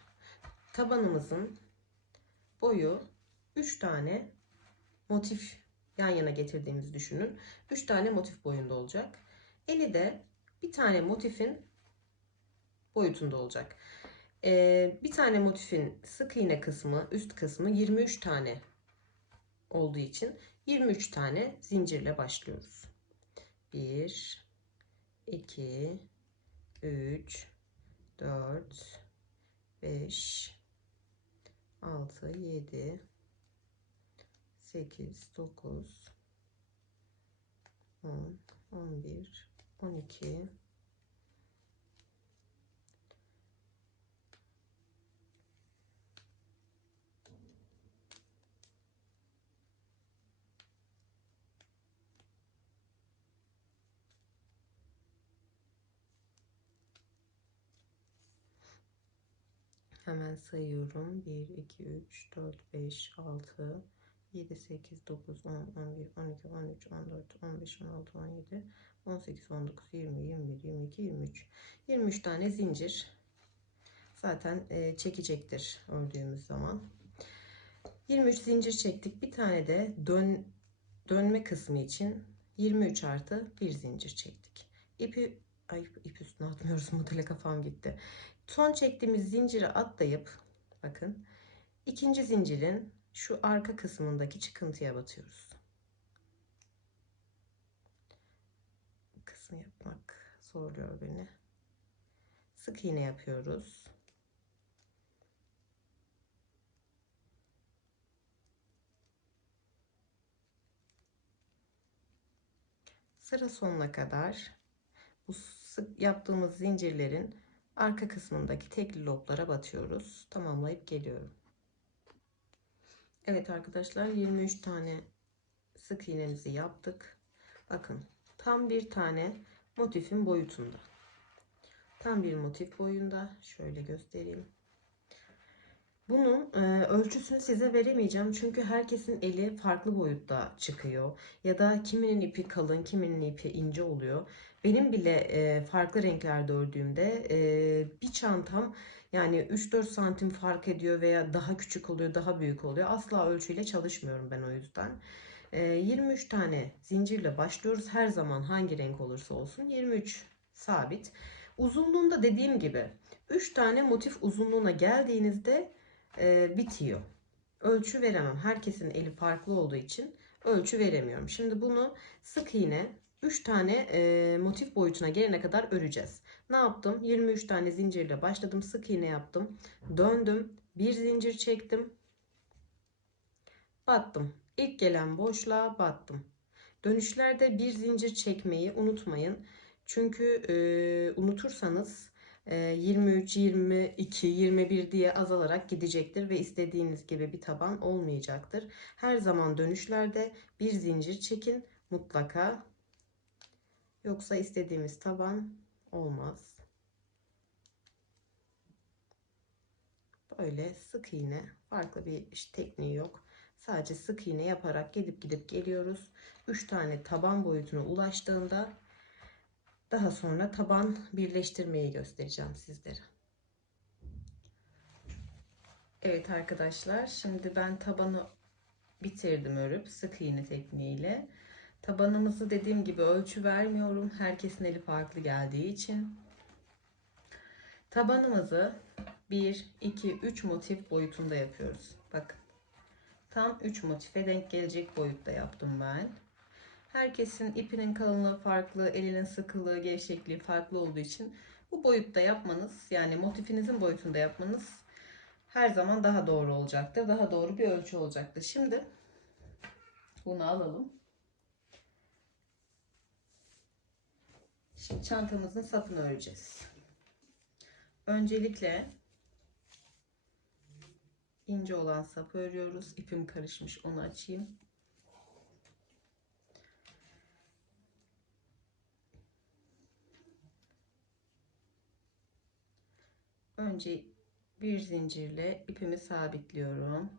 tabanımızın boyu 3 tane motif yan yana getirdiğimizi düşünün. 3 tane motif boyunda olacak. Eli de bir tane motifin boyutunda olacak. Bir tane motifin sık iğne kısmı, üst kısmı 23 tane olduğu için 23 tane zincirle başlıyoruz. 1, 2, 3, 4, 5, 6, 7, 8, 9, 10, 11, 12, hemen sayıyorum. 1, 2, 3, 4, 5, 6, 7, 8, 9, 10, 11, 12, 13, 14, 15, 16, 17, 18, 19, 20, 21, 22, 23. 23 tane zincir zaten çekecektir ördüğümüz zaman. 23 zincir çektik. Bir tane de dönme kısmı için 23 artı bir zincir çektik. İp üstüne atmıyoruz. Modele kafam gitti. Son çektiğimiz zinciri atlayıp bakın, ikinci zincirin şu arka kısmındaki çıkıntıya batıyoruz. Kısmı yapmak zorluyor beni. Sık iğne yapıyoruz. Sıra sonuna kadar bu sık yaptığımız zincirlerin arka kısmındaki tekli loblara batıyoruz. Tamamlayıp geliyorum. Evet arkadaşlar, 23 tane sık iğnemizi yaptık. Bakın, tam bir tane motifin boyutunda. Tam bir motif boyunda. Şöyle göstereyim. Bunun ölçüsünü size veremeyeceğim çünkü herkesin eli farklı boyutta çıkıyor. Ya da kiminin ipi kalın, kiminin ipi ince oluyor. Benim bile farklı renkler ördüğümde bir çantam yani 3-4 santim fark ediyor veya daha küçük oluyor, daha büyük oluyor. Asla ölçüyle çalışmıyorum ben o yüzden. 23 tane zincirle başlıyoruz. Her zaman hangi renk olursa olsun 23 sabit. Uzunluğunda dediğim gibi 3 tane motif uzunluğuna geldiğinizde bitiyor. Ölçü veremem. Herkesin eli farklı olduğu için ölçü veremiyorum. Şimdi bunu sık iğne 3 tane motif boyutuna gelene kadar öreceğiz. Ne yaptım? 23 tane zincirle başladım. Sık iğne yaptım. Döndüm. Bir zincir çektim. Battım. İlk gelen boşluğa battım. Dönüşlerde bir zincir çekmeyi unutmayın. Çünkü unutursanız 23, 22, 21 diye azalarak gidecektir ve istediğiniz gibi bir taban olmayacaktır. Her zaman dönüşlerde bir zincir çekin mutlaka. Yoksa istediğimiz taban olmaz. Böyle sık iğne, farklı bir tekniği yok. Sadece sık iğne yaparak gidip gidip geliyoruz. 3 tane taban boyutuna ulaştığında daha sonra taban birleştirmeyi göstereceğim sizlere. Evet arkadaşlar, şimdi ben tabanı bitirdim örüp sık iğne tekniğiyle. Tabanımızı dediğim gibi ölçü vermiyorum. Herkesin eli farklı geldiği için. Tabanımızı 1, 2, 3 motif boyutunda yapıyoruz. Bakın. Tam 3 motife denk gelecek boyutta yaptım ben. Herkesin ipinin kalınlığı farklı, elinin sıkılığı, gevşekliği farklı olduğu için bu boyutta yapmanız, yani motifinizin boyutunda yapmanız her zaman daha doğru olacaktır. Daha doğru bir ölçü olacaktır. Şimdi bunu alalım. Şimdi çantamızın sapını öreceğiz. Öncelikle ince olan sapı örüyoruz. İpim karışmış, onu açayım. Önce bir zincirle ipimi sabitliyorum.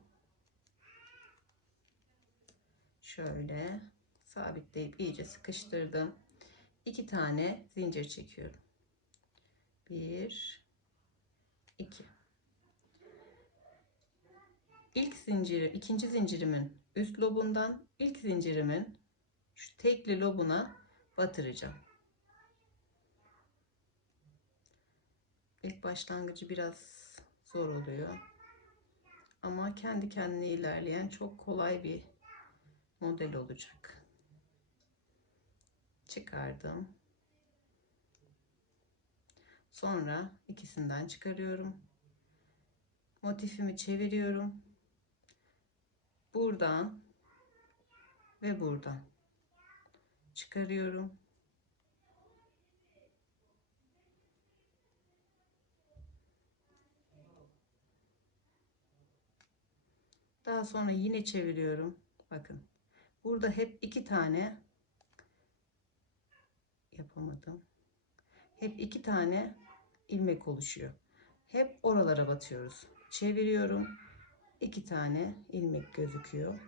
Şöyle sabitleyip iyice sıkıştırdım. 2 tane zincir çekiyorum. 1, 2. İlk zinciri, ikinci zincirimin üst lobundan ilk zincirimin şu tekli lobuna batıracağım. İlk başlangıcı biraz zor oluyor. Ama kendi kendine ilerleyen çok kolay bir model olacak. Çıkardım. Sonra ikisinden çıkarıyorum. Motifimi çeviriyorum. Buradan ve buradan çıkarıyorum. Daha sonra yine çeviriyorum. Bakın. Burada hep 2 tane yapamadım. Hep 2 tane ilmek oluşuyor. Hep oralara batıyoruz. Çeviriyorum. 2 tane ilmek gözüküyor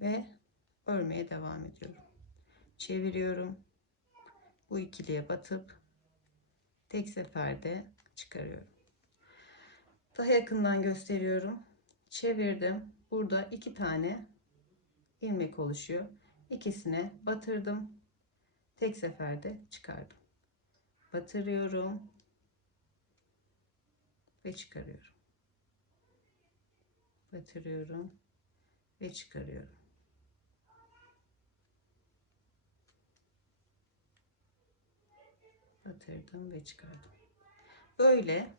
ve örmeye devam ediyorum. Çeviriyorum. Bu ikiliye batıp tek seferde çıkarıyorum. Daha yakından gösteriyorum. Çevirdim. Burada 2 tane ilmek oluşuyor. İkisine batırdım. Tek seferde çıkardım. Batırıyorum ve çıkarıyorum. Batırıyorum ve çıkarıyorum. Batırdım ve çıkardım. Böyle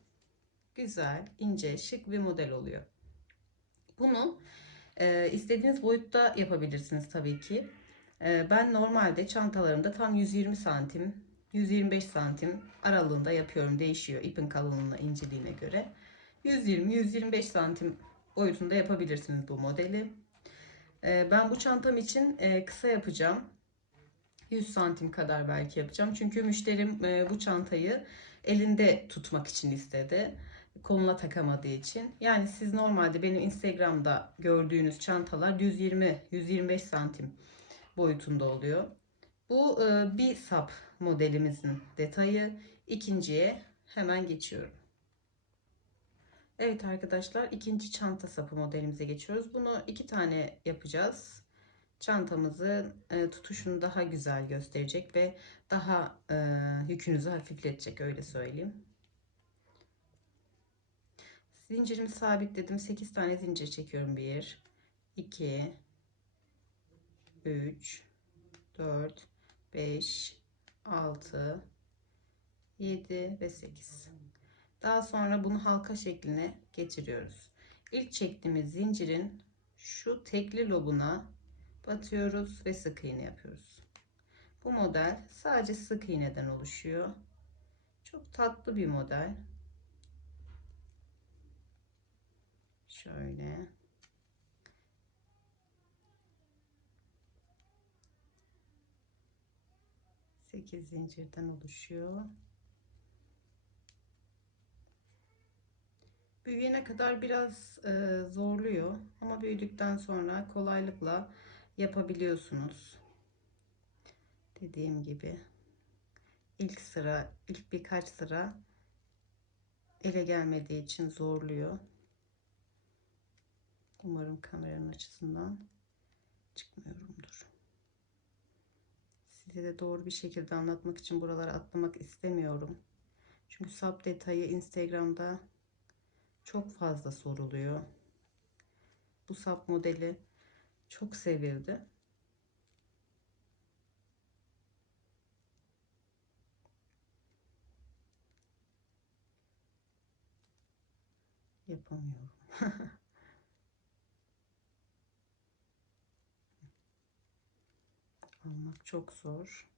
güzel, ince, şık bir model oluyor. Bunu istediğiniz boyutta yapabilirsiniz tabii ki. Ben normalde çantalarımda tam 120 santim, 125 santim aralığında yapıyorum. Değişiyor ipin kalınlığına, inceliğine göre. 120-125 santim boyutunda yapabilirsiniz bu modeli. Ben bu çantam için kısa yapacağım. 100 santim kadar belki yapacağım. Çünkü müşterim bu çantayı elinde tutmak için istedi. Koluna takamadığı için. Yani siz normalde benim Instagram'da gördüğünüz çantalar 120-125 santim boyutunda oluyor. Bu bir sap modelimizin detayı. İkinciye hemen geçiyorum. Evet arkadaşlar, ikinci çanta sapı modelimize geçiyoruz. Bunu 2 tane yapacağız. Çantamızı tutuşunu daha güzel gösterecek ve daha yükünüzü hafifletecek, öyle söyleyeyim. Zincirimi sabitledim. 8 tane zincir çekiyorum. 1, 2, 3, 4, 5, 6, 7 ve 8. Daha sonra bunu halka şekline geçiriyoruz. İlk çektiğimiz zincirin şu tekli lobuna batıyoruz ve sık iğne yapıyoruz. Bu model sadece sık iğneden oluşuyor. Çok tatlı bir model. Şöyle. Sekiz zincirden oluşuyor. Büyüyene kadar biraz zorluyor ama büyüdükten sonra kolaylıkla yapabiliyorsunuz. Dediğim gibi ilk birkaç sıra ele gelmediği için zorluyor. Umarım kameranın açısından çıkmıyorumdur. Size de doğru bir şekilde anlatmak için buralara atlamak istemiyorum. Çünkü sap detayı Instagram'da çok fazla soruluyor. Bu sap modeli çok sevildi. Yapamıyorum. Almak çok zor.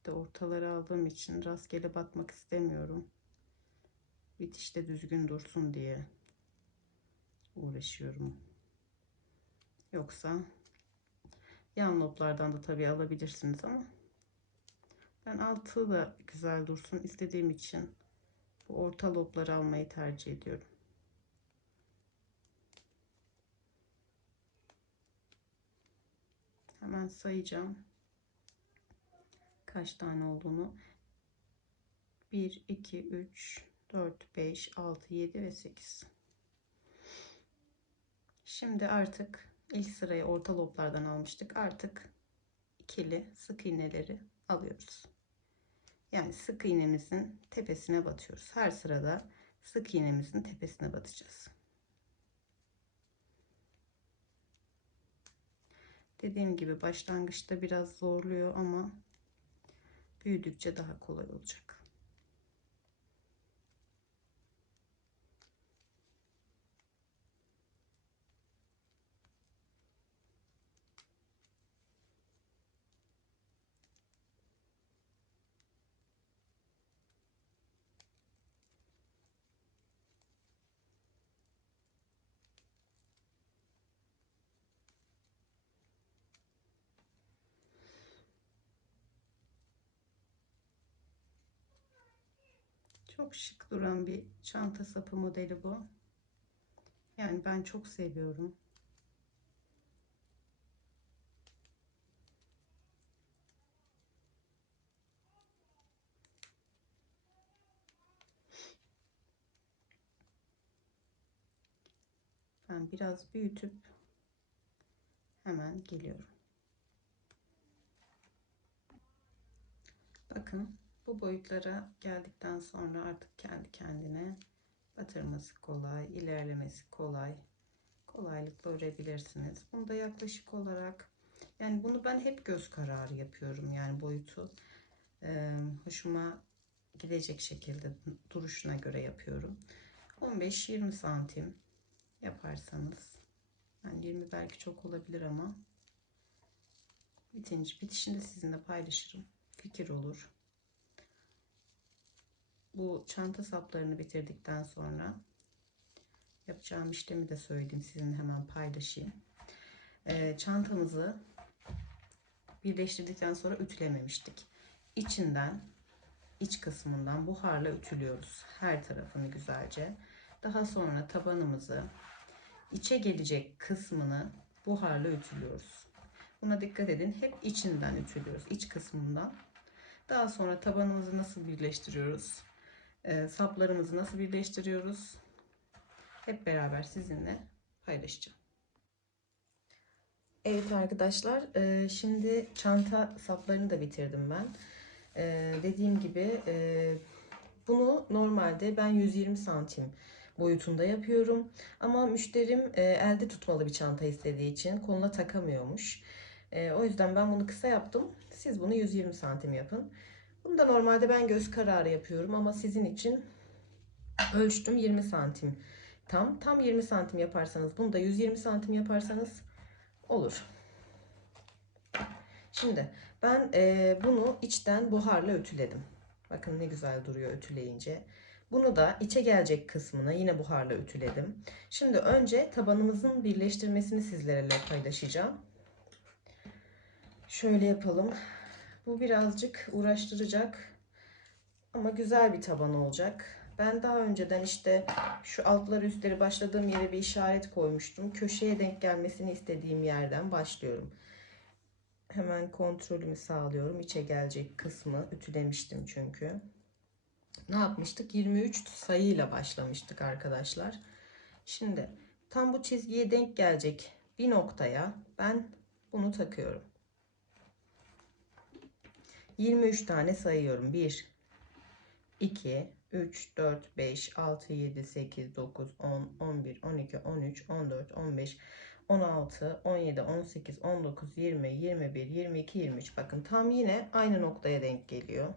Bir de ortaları aldığım için rastgele batmak istemiyorum. Bitişte düzgün dursun diye uğraşıyorum. Yoksa yan loblardan da tabii alabilirsiniz ama ben altı da güzel dursun istediğim için bu orta lobları almayı tercih ediyorum. Hemen sayacağım kaç tane olduğunu. 1, 2, 3, 4, 5, 6, 7 ve 8. Şimdi artık ilk sırayı orta loblardan almıştık. Artık ikili sık iğneleri alıyoruz. Yani sık iğnemizin tepesine batıyoruz. Her sırada sık iğnemizin tepesine batacağız. Dediğim gibi başlangıçta biraz zorluyor ama büyüdükçe daha kolay olacak. Çok şık duran bir çanta sapı modeli bu. Yani ben çok seviyorum. Ben biraz büyütüp hemen geliyorum. Bakın bu boyutlara geldikten sonra artık kendi kendine batırması kolay, ilerlemesi kolay. Kolaylıkla örebilirsiniz. Bunu da yaklaşık olarak, yani bunu ben hep göz kararı yapıyorum. Yani boyutu hoşuma gidecek şekilde duruşuna göre yapıyorum. 15-20 santim yaparsanız, yani 20 belki çok olabilir ama bitişinde sizinle paylaşırım. Fikir olur. Bu çanta saplarını bitirdikten sonra yapacağım işlemi de söyleyeyim, sizinle hemen paylaşayım. Çantamızı birleştirdikten sonra ütülememiştik. İçinden iç kısmından buharla ütülüyoruz. Her tarafını güzelce. Daha sonra tabanımızı içe gelecek kısmını buharla ütülüyoruz. Buna dikkat edin. Hep içinden ütülüyoruz. İç kısmından. Daha sonra tabanımızı nasıl birleştiriyoruz? Saplarımızı nasıl birleştiriyoruz? Hep beraber sizinle paylaşacağım. Evet arkadaşlar, şimdi çanta saplarını da bitirdim ben. Dediğim gibi bunu normalde ben 120 santim boyutunda yapıyorum. Ama müşterim elde tutmalı bir çanta istediği için koluna takamıyormuş. O yüzden ben bunu kısa yaptım. Siz bunu 120 santim yapın. Bunu da normalde ben göz kararı yapıyorum ama sizin için ölçtüm 20 santim. Tam 20 santim yaparsanız, bunu da 120 santim yaparsanız olur. Şimdi ben bunu içten buharla ütüledim. Bakın ne güzel duruyor ütüleyince. Bunu da içe gelecek kısmına yine buharla ütüledim. Şimdi önce tabanımızın birleştirmesini sizlerle paylaşacağım. Şöyle yapalım. Bu birazcık uğraştıracak ama güzel bir taban olacak. Ben daha önceden işte şu altları üstleri başladığım yere bir işaret koymuştum. Köşeye denk gelmesini istediğim yerden başlıyorum. Hemen kontrolümü sağlıyorum. İçe gelecek kısmı ütülemiştim çünkü. Ne yapmıştık? 23 sayıyla başlamıştık arkadaşlar. Şimdi tam bu çizgiye denk gelecek bir noktaya ben bunu takıyorum. 23 tane sayıyorum. 1, 2, 3, 4, 5, 6, 7, 8, 9, 10, 11, 12, 13, 14, 15, 16, 17, 18, 19, 20, 21, 22, 23. Bakın tam yine aynı noktaya denk geliyor.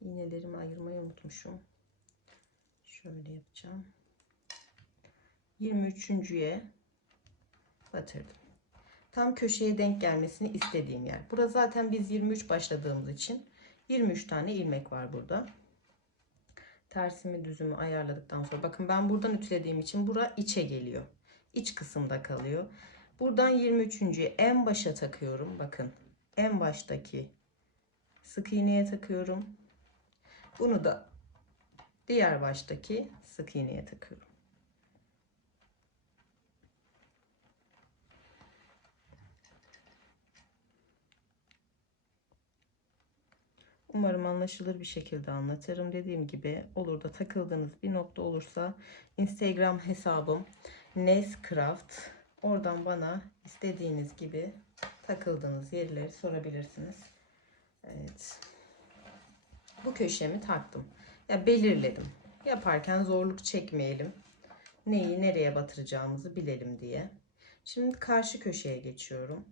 İğnelerimi ayırmayı unutmuşum. Şöyle yapacağım. 23.'ye batırdım. Tam köşeye denk gelmesini istediğim yer. Burada zaten biz 23 başladığımız için 23 tane ilmek var burada. Tersimi düzümü ayarladıktan sonra bakın ben buradan ütülediğim için bura içe geliyor. İç kısımda kalıyor. Buradan 23.'yü en başa takıyorum. Bakın en baştaki sık iğneye takıyorum. Bunu da diğer baştaki sık iğneye takıyorum. Umarım anlaşılır bir şekilde anlatırım. Dediğim gibi olur da takıldığınız bir nokta olursa Instagram hesabım Nescraft. Oradan bana istediğiniz gibi takıldığınız yerleri sorabilirsiniz. Evet. Bu köşemi taktım. Ya belirledim. Yaparken zorluk çekmeyelim. Neyi nereye batıracağımızı bilelim diye. Şimdi karşı köşeye geçiyorum.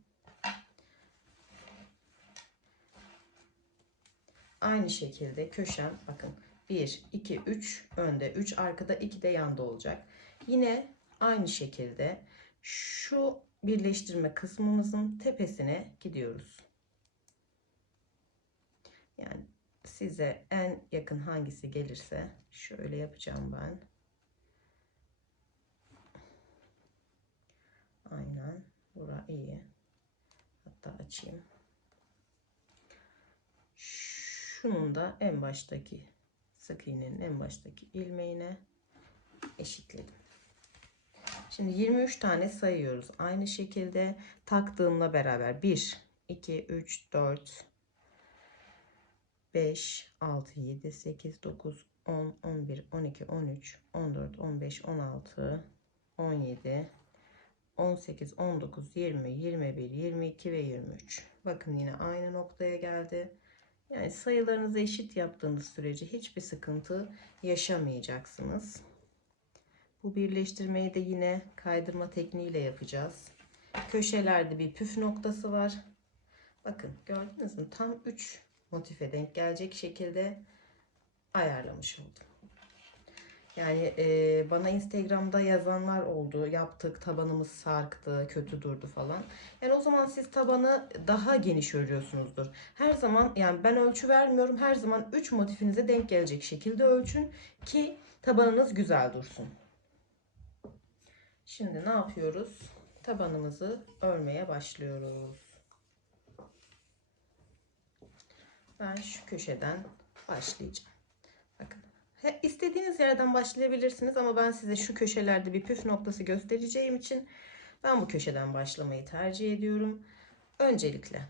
Aynı şekilde köşem bakın 1, 2, 3 önde, 3 arkada, 2 de yanda olacak. Yine aynı şekilde şu birleştirme kısmımızın tepesine gidiyoruz. Yani size en yakın hangisi gelirse şöyle yapacağım ben. Aynen. Bura iyi. Hatta açayım. Şunun da en baştaki sık iğnenin en baştaki ilmeğine eşitledim. Şimdi 23 tane sayıyoruz. Aynı şekilde taktığımla beraber 1, 2, 3, 4, 5, 6, 7, 8, 9, 10, 11, 12, 13, 14, 15, 16, 17, 18, 19, 20, 21, 22 ve 23. Bakın yine aynı noktaya geldi. Yani sayılarınızı eşit yaptığınız sürece hiçbir sıkıntı yaşamayacaksınız. Bu birleştirmeyi de yine kaydırma tekniğiyle yapacağız. Köşelerde bir püf noktası var. Bakın gördünüz mü? Tam 3 motife denk gelecek şekilde ayarlamış oldum. Yani bana Instagram'da yazanlar oldu. Yaptık, tabanımız sarktı, kötü durdu falan. Yani o zaman siz tabanı daha geniş örüyorsunuzdur. Her zaman yani ben ölçü vermiyorum. Her zaman 3 motifinize denk gelecek şekilde ölçün ki tabanınız güzel dursun. Şimdi ne yapıyoruz? tabanımızı örmeye başlıyoruz. Ben şu köşeden başlayacağım. Bakın. İstediğiniz yerden başlayabilirsiniz ama ben size şu köşelerde bir püf noktası göstereceğim için ben bu köşeden başlamayı tercih ediyorum. Öncelikle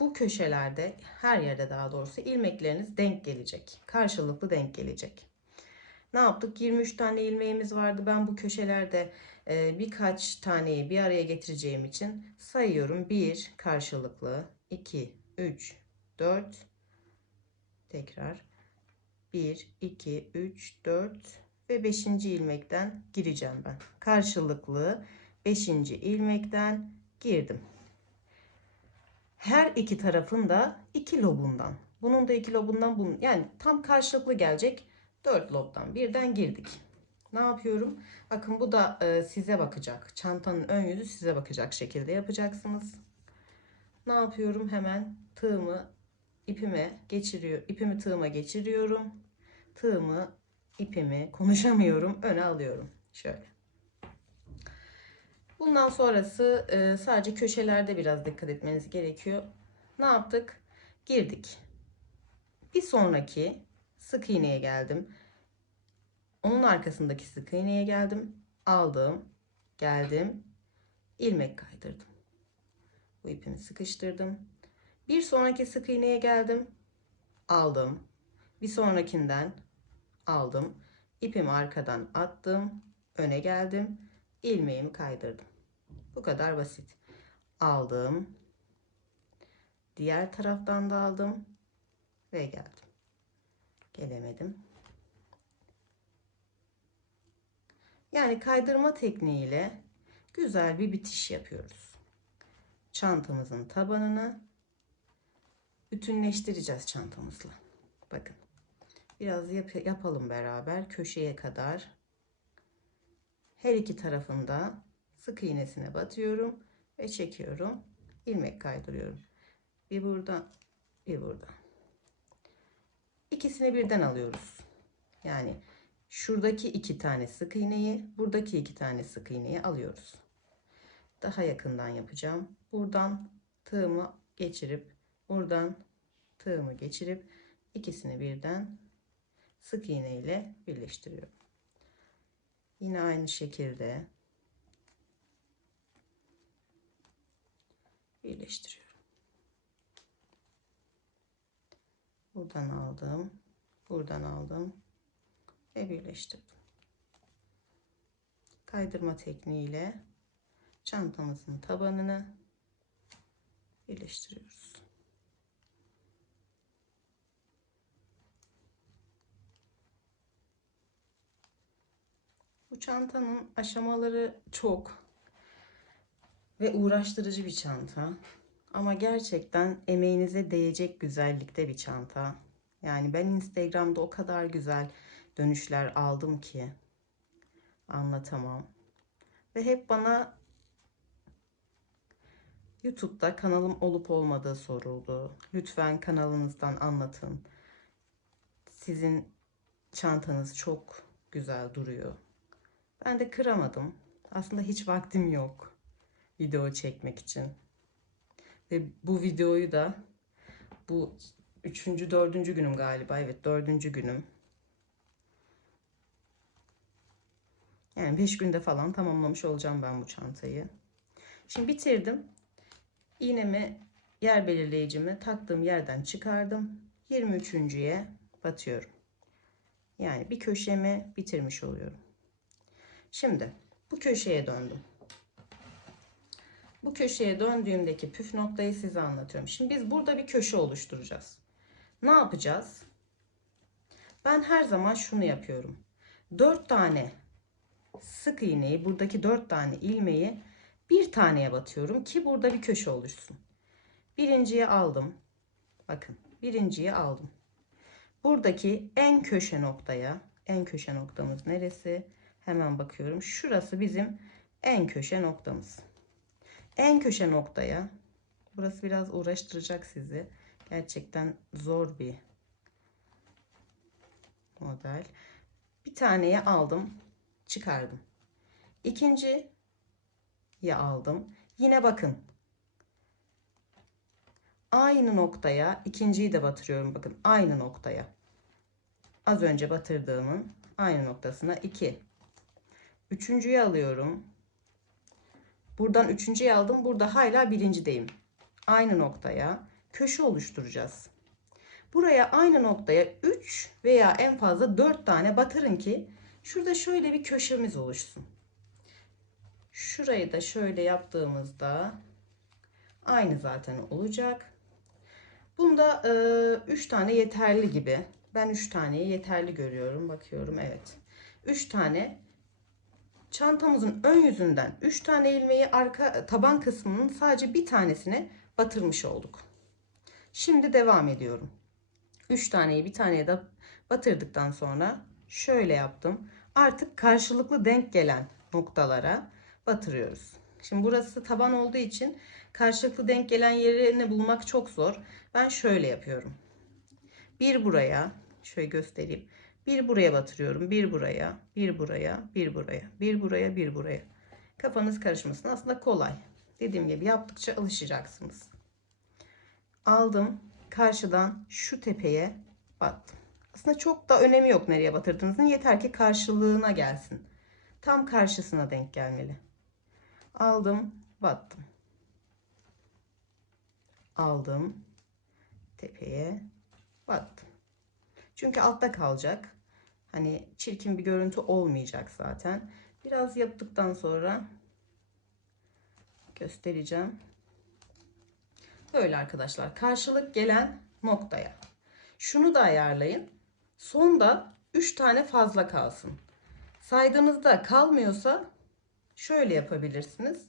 bu köşelerde, her yerde daha doğrusu, ilmekleriniz denk gelecek. Karşılıklı denk gelecek. Ne yaptık? 23 tane ilmeğimiz vardı. Ben bu köşelerde birkaç taneyi bir araya getireceğim için sayıyorum. 1 karşılıklı, 2, 3, 4, tekrar 1, 2, 3, 4 ve 5. ilmekten gireceğim ben. Karşılıklı 5. ilmekten girdim. Her iki tarafın da 2 lobundan. Bunun da 2 lobundan, bunun yani tam karşılıklı gelecek 4 lobdan birden girdik. Ne yapıyorum? Bakın bu da size bakacak. Çantanın ön yüzü size bakacak şekilde yapacaksınız. Ne yapıyorum? Hemen tığımı ipimi tığıma geçiriyorum. Tığımı, ipimi, konuşamıyorum, öne alıyorum. Şöyle. Bundan sonrası sadece köşelerde biraz dikkat etmeniz gerekiyor. Ne yaptık? Girdik. Bir sonraki sık iğneye geldim. Onun arkasındaki sık iğneye geldim. Aldım. Geldim. İlmek kaydırdım. Bu ipimi sıkıştırdım. Bir sonraki sık iğneye geldim. Aldım. Bir sonrakinden aldım. İpimi arkadan attım. Öne geldim. İlmeğimi kaydırdım. Bu kadar basit. Aldım. Diğer taraftan da aldım. Ve geldim. Gelemedim. Yani kaydırma tekniğiyle güzel bir bitiş yapıyoruz. Çantamızın tabanını bütünleştireceğiz çantamızla. Bakın. Biraz yapalım beraber. Köşeye kadar. Her iki tarafında sık iğnesine batıyorum ve çekiyorum. İlmek kaydırıyorum. Bir buradan, bir buradan. İkisini birden alıyoruz. Yani şuradaki 2 tane sık iğneyi, buradaki 2 tane sık iğneyi alıyoruz. Daha yakından yapacağım. Buradan tığımı geçirip, buradan tığımı geçirip ikisini birden sık iğne ile birleştiriyorum. Yine aynı şekilde birleştiriyorum. Buradan aldım, buradan aldım ve birleştirdim. Kaydırma tekniğiyle çantamızın tabanını birleştiriyoruz. Bu çantanın aşamaları çok ve uğraştırıcı bir çanta. Ama gerçekten emeğinize değecek güzellikte bir çanta. Yani ben Instagram'da o kadar güzel dönüşler aldım ki anlatamam. Ve hep bana YouTube'da kanalım olup olmadığı soruldu. Lütfen kanalınızdan anlatın. Sizin çantanız çok güzel duruyor. Ben de kıramadım. Aslında hiç vaktim yok video çekmek için. Ve bu videoyu da bu 3. 4. günüm galiba. Evet, 4. günüm. Yani 5 günde falan tamamlamış olacağım ben bu çantayı. Şimdi bitirdim. İğnemi, yer belirleyicimi taktığım yerden çıkardım. 23.'ye batıyorum. Yani bir köşemi bitirmiş oluyorum. Şimdi bu köşeye döndüm. Bu köşeye döndüğümdeki püf noktayı size anlatıyorum. Şimdi biz burada bir köşe oluşturacağız. Ne yapacağız? Ben her zaman şunu yapıyorum. 4 tane sık iğneyi, buradaki 4 tane ilmeği bir taneye batıyorum ki burada bir köşe oluşsun. Birinciyi aldım. Bakın, birinciyi aldım. Buradaki en köşe noktaya, en köşe noktamız neresi? Hemen bakıyorum. Şurası bizim en köşe noktamız. En köşe noktaya, burası biraz uğraştıracak sizi. Gerçekten zor bir model. Bir taneyi aldım, çıkardım. İkinci aldım. Yine bakın. Aynı noktaya ikinciyi de batırıyorum. Bakın aynı noktaya. Az önce batırdığımın aynı noktasına 2. Üçüncüyü alıyorum. Buradan üçüncüyü aldım. Burada hala birincideyim. Aynı noktaya köşe oluşturacağız. Buraya aynı noktaya 3 veya en fazla 4 tane batırın ki şurada şöyle bir köşemiz oluşsun. Şurayı da şöyle yaptığımızda aynı zaten olacak. Bunda 3 tane yeterli gibi. Ben 3 taneyi yeterli görüyorum. Bakıyorum, evet. 3 tane çantamızın ön yüzünden 3 tane ilmeği arka taban kısmının sadece bir tanesine batırmış olduk. Şimdi devam ediyorum. 3 taneyi bir taneye de batırdıktan sonra şöyle yaptım. Artık karşılıklı denk gelen noktalara batırıyoruz. Şimdi burası taban olduğu için karşılıklı denk gelen yerini bulmak çok zor. Ben şöyle yapıyorum. Bir buraya, şöyle göstereyim. Bir buraya batırıyorum. Bir buraya, bir buraya, bir buraya, bir buraya, bir buraya. Kafanız karışmasın. Aslında kolay. Dediğim gibi yaptıkça alışacaksınız. Aldım. Karşıdan şu tepeye battım. Aslında çok da önemi yok nereye batırdığınızın. Yeter ki karşılığına gelsin. Tam karşısına denk gelmeli. Aldım, battım. Aldım, tepeye battım. Çünkü altta kalacak. Hani çirkin bir görüntü olmayacak zaten. Biraz yaptıktan sonra göstereceğim. Böyle arkadaşlar, karşılık gelen noktaya. Şunu da ayarlayın. Sonda 3 tane fazla kalsın. Saydığınızda kalmıyorsa şöyle yapabilirsiniz.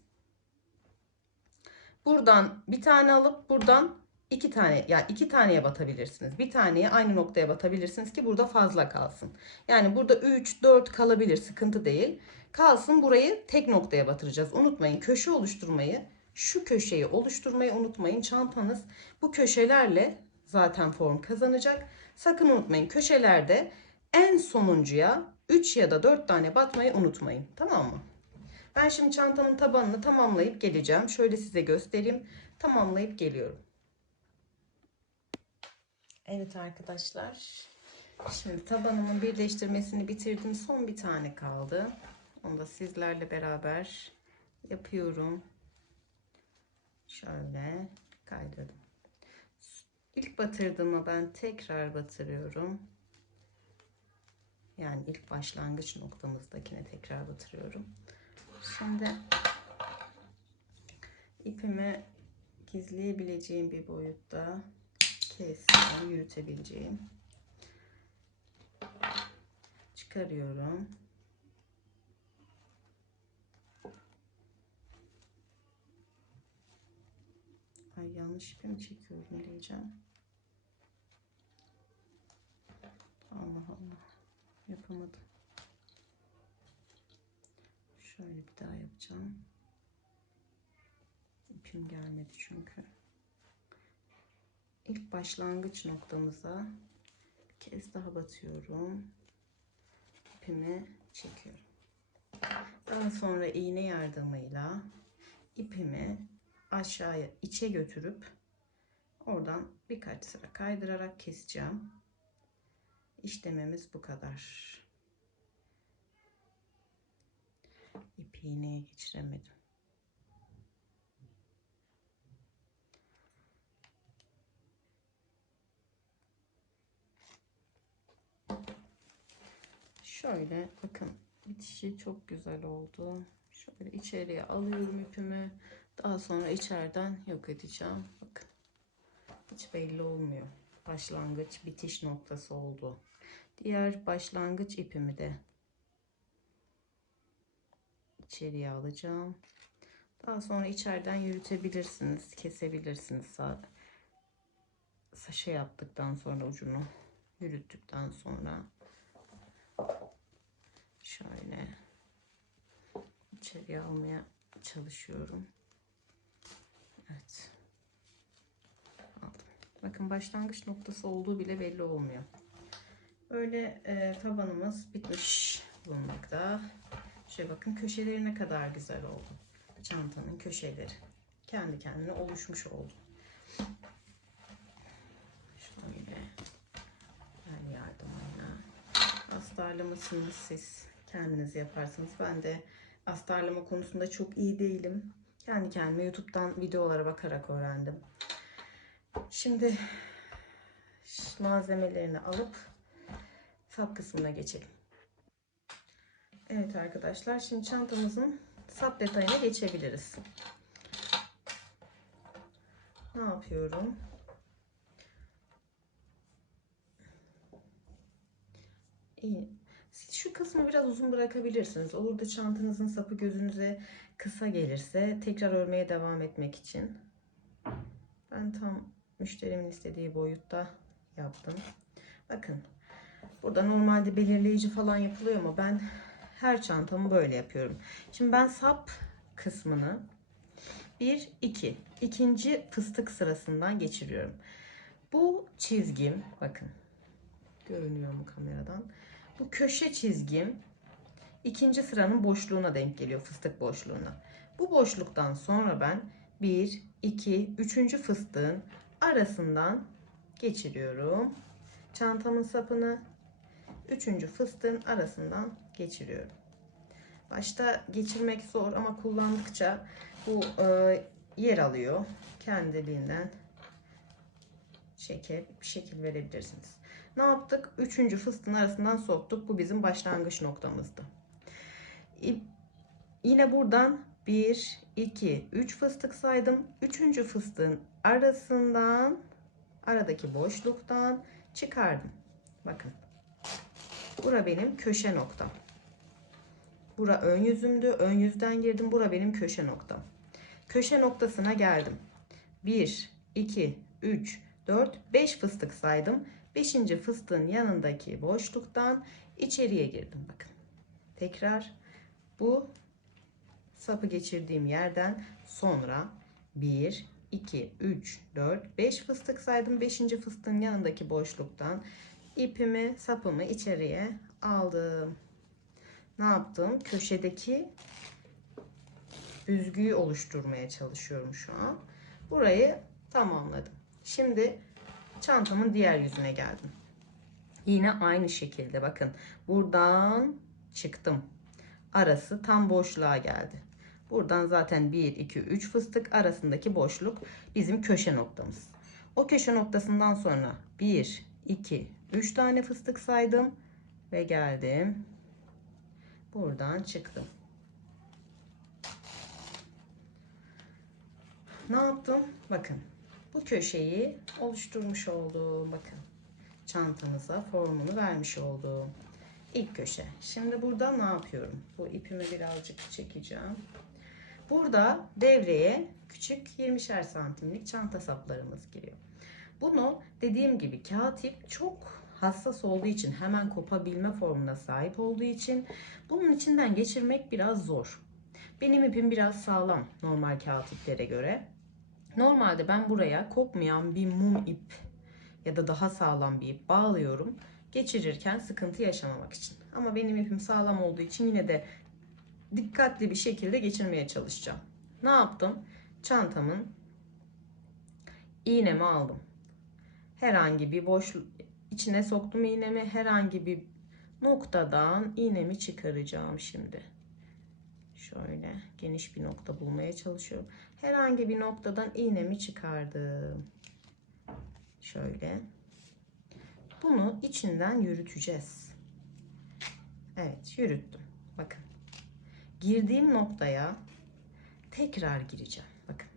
Buradan bir tane alıp buradan 2 tane, yani 2 taneye batabilirsiniz. Bir taneye aynı noktaya batabilirsiniz ki burada fazla kalsın. Yani burada 3, 4 kalabilir, sıkıntı değil. Kalsın, burayı tek noktaya batıracağız. Unutmayın, köşe oluşturmayı, şu köşeyi oluşturmayı unutmayın. Çantanız bu köşelerle zaten form kazanacak. Sakın unutmayın, köşelerde en sonuncuya 3 ya da 4 tane batmayı unutmayın. Tamam mı? Ben şimdi çantanın tabanını tamamlayıp geleceğim. Şöyle size göstereyim. Tamamlayıp geliyorum. Evet arkadaşlar. Şimdi tabanımın birleştirmesini bitirdim. Son bir tane kaldı. Onu da sizlerle beraber yapıyorum. Şöyle kaydırdım. İlk batırdığımı ben tekrar batırıyorum. Yani ilk başlangıç noktamızdakine tekrar batırıyorum. Şimdi ipimi gizleyebileceğim bir boyutta kestim, yürütebileceğim. Çıkarıyorum. Ay, yanlış ipi mi çekiyorum diyeceğim. Allah Allah. Yapamadım. Şöyle bir daha yapacağım. İpim gelmedi çünkü. İlk başlangıç noktamıza bir kez daha batıyorum. İpimi çekiyorum. Daha sonra iğne yardımıyla ipimi aşağıya, içe götürüp oradan birkaç sıra kaydırarak keseceğim. İşlemimiz bu kadar. İpi iğneye geçiremedim. Şöyle bakın, bitişi çok güzel oldu. Şöyle içeriye alıyorum ipimi. Daha sonra içeriden yok edeceğim. Bakın, hiç belli olmuyor. Başlangıç bitiş noktası oldu. Diğer başlangıç ipimi de içeriye alacağım. Daha sonra içeriden yürütebilirsiniz, kesebilirsiniz. Saşa yaptıktan sonra ucunu yürüttükten sonra şöyle içeriye almaya çalışıyorum. Evet. Aldım. Bakın, başlangıç noktası olduğu bile belli olmuyor. Böyle tabanımız bitmiş bulunmakta. Şöyle bakın, köşeleri ne kadar güzel oldu. çantanın köşeleri kendi kendine oluşmuş oldu. Şöyle el yardımıyla astarlamasını siz kendiniz yaparsınız. Ben de astarlama konusunda çok iyi değilim. Kendi kendime YouTube'dan videolara bakarak öğrendim. Şimdi malzemelerini alıp sap kısmına geçelim. Evet arkadaşlar, şimdi çantamızın sap detayına geçebiliriz. Ne yapıyorum? İyi. Siz şu kısmı biraz uzun bırakabilirsiniz. Olur da çantanızın sapı gözünüze kısa gelirse tekrar örmeye devam etmek için. Ben tam müşterimin istediği boyutta yaptım. Bakın, burada normalde belirleyici falan yapılıyor ama ben her çantamı böyle yapıyorum. Şimdi ben sap kısmını 1 2 ikinci fıstık sırasından geçiriyorum. Bu çizgim, bakın görünüyor mu kameradan? Bu köşe çizgim ikinci sıranın boşluğuna denk geliyor, fıstık boşluğuna. Bu boşluktan sonra ben 1 2 3. fıstığın arasından geçiriyorum. Çantamın sapını 3. fıstığın arasından geçiriyorum. Başta geçirmek zor ama kullandıkça bu yer alıyor. Kendiliğinden şekil verebilirsiniz. Ne yaptık? 3. fıstığın arasından soktuk. Bu bizim başlangıç noktamızdı. Yine buradan 1, 2, 3 fıstık saydım. 3. fıstığın arasından, aradaki boşluktan çıkardım. Bakın. Bura benim köşe noktam. Bura ön yüzümdü. Ön yüzden girdim. Bura benim köşe noktam. Köşe noktasına geldim. 1, 2, 3, 4, 5 fıstık saydım. 5. fıstığın yanındaki boşluktan içeriye girdim. Bakın. Tekrar bu sapı geçirdiğim yerden sonra 1, 2, 3, 4, 5 fıstık saydım. 5. fıstığın yanındaki boşluktan ipimi, sapımı içeriye aldım. Ne yaptım? Köşedeki büzgüyü oluşturmaya çalışıyorum şu an. Burayı tamamladım. Şimdi çantamın diğer yüzüne geldim. Yine aynı şekilde bakın. Buradan çıktım. Arası tam boşluğa geldi. Buradan zaten 1, 2, 3 fıstık arasındaki boşluk bizim köşe noktamız. O köşe noktasından sonra 1, 2, 3 tane fıstık saydım ve geldim. Buradan çıktım. Ne yaptım? Bakın. Bu köşeyi oluşturmuş oldum. Bakın. Çantamıza formunu vermiş oldum. İlk köşe. Şimdi burada ne yapıyorum? Bu ipimi birazcık çekeceğim. Burada devreye küçük 20'şer santimlik çanta saplarımız giriyor. Bunu dediğim gibi kağıt ip çok hassas olduğu için, hemen kopabilme formuna sahip olduğu için bunun içinden geçirmek biraz zor. Benim ipim biraz sağlam normal kağıt iplere göre. Normalde ben buraya kopmayan bir mum ip ya da daha sağlam bir ip bağlıyorum. Geçirirken sıkıntı yaşamamak için. Ama benim ipim sağlam olduğu için yine de dikkatli bir şekilde geçirmeye çalışacağım. Ne yaptım? Çantamın iğnemi aldım. Herhangi bir boşluk içine soktum iğnemi. Herhangi bir noktadan iğnemi çıkaracağım şimdi. Şöyle geniş bir nokta bulmaya çalışıyorum. Herhangi bir noktadan iğnemi çıkardım. Şöyle. Bunu içinden yürüteceğiz. Evet, yürüttüm. Bakın. Girdiğim noktaya tekrar gireceğim. Bakın.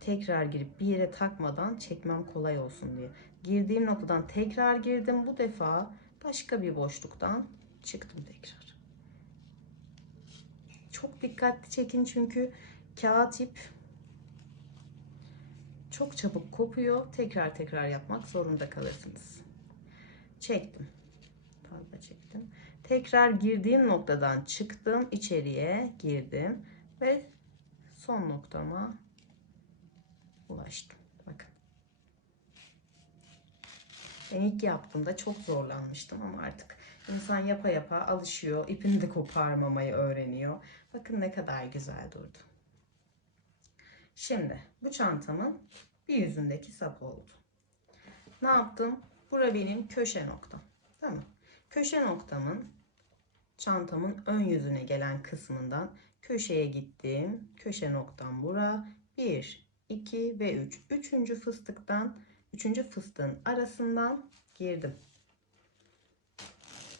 Tekrar girip bir yere takmadan çekmem kolay olsun diye. Girdiğim noktadan tekrar girdim. Bu defa başka bir boşluktan çıktım tekrar. Çok dikkatli çekin çünkü kağıt ip çok çabuk kopuyor. Tekrar tekrar yapmak zorunda kalırsınız. Çektim. Fazla çektim. Tekrar girdiğim noktadan çıktım. İçeriye girdim. Ve son noktama ulaştım. Bakın. Ben ilk yaptığımda çok zorlanmıştım ama artık insan yapa yapa alışıyor. İpini de koparmamayı öğreniyor. Bakın ne kadar güzel durdu. Şimdi bu çantamın bir yüzündeki sap oldu. Ne yaptım? Bura benim köşe noktam. Tamam. Köşe noktamın çantamın ön yüzüne gelen kısmından köşeye gittim. Köşe noktam bura. 1, 2 ve 3. Üçüncü fıstığın arasından girdim.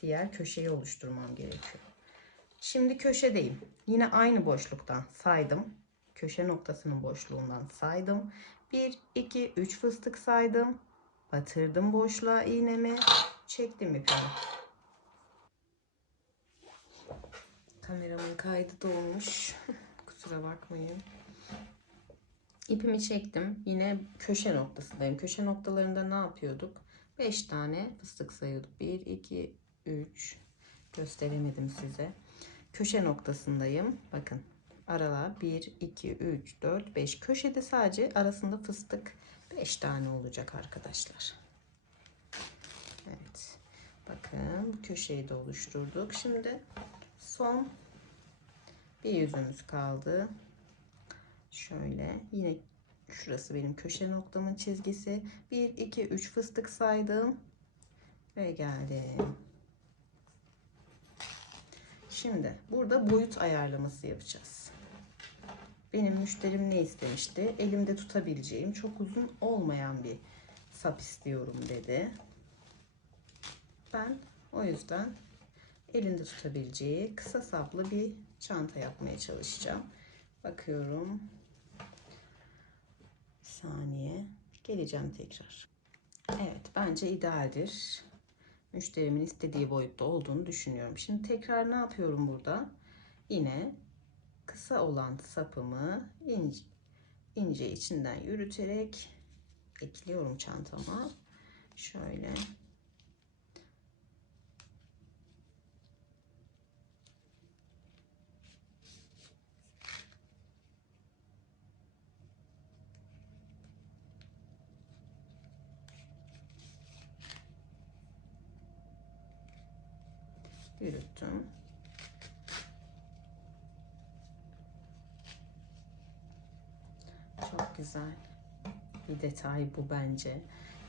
Diğer köşeyi oluşturmam gerekiyor. Şimdi köşedeyim. Yine aynı boşluktan saydım. Köşe noktasının boşluğundan saydım. 1, 2, 3 fıstık saydım. Batırdım boşluğa iğnemi. Çektim ipimi. Kameramın kaydı dolmuş. Kusura bakmayın. İpimi çektim. Yine köşe noktasındayım. Köşe noktalarında ne yapıyorduk? 5 tane fıstık sayıyorduk. 1, 2, 3. Gösteremedim size. Köşe noktasındayım. Bakın. Aralar 1, 2, 3, 4, 5. Köşede sadece arasında fıstık 5 tane olacak arkadaşlar. Evet. Bakın bu köşeyi de oluşturduk. Şimdi son bir yüzümüz kaldı. Şöyle yine şurası benim köşe noktamın çizgisi. 1, 2, 3 fıstık saydım ve geldim. Şimdi burada boyut ayarlaması yapacağız. Benim müşterim ne istemişti? Elimde tutabileceğim, çok uzun olmayan bir sap istiyorum dedi. Ben o yüzden elinde tutabileceği kısa saplı bir çanta yapmaya çalışacağım. Bakıyorum. Bir saniye. Geleceğim tekrar. Evet, bence idealdir. Müşterimin istediği boyutta olduğunu düşünüyorum. Şimdi tekrar ne yapıyorum burada? Yine kısa olan sapımı ince içinden yürüterek ekliyorum çantama. Şöyle. Yürüttüm. Çok güzel bir detay bu bence.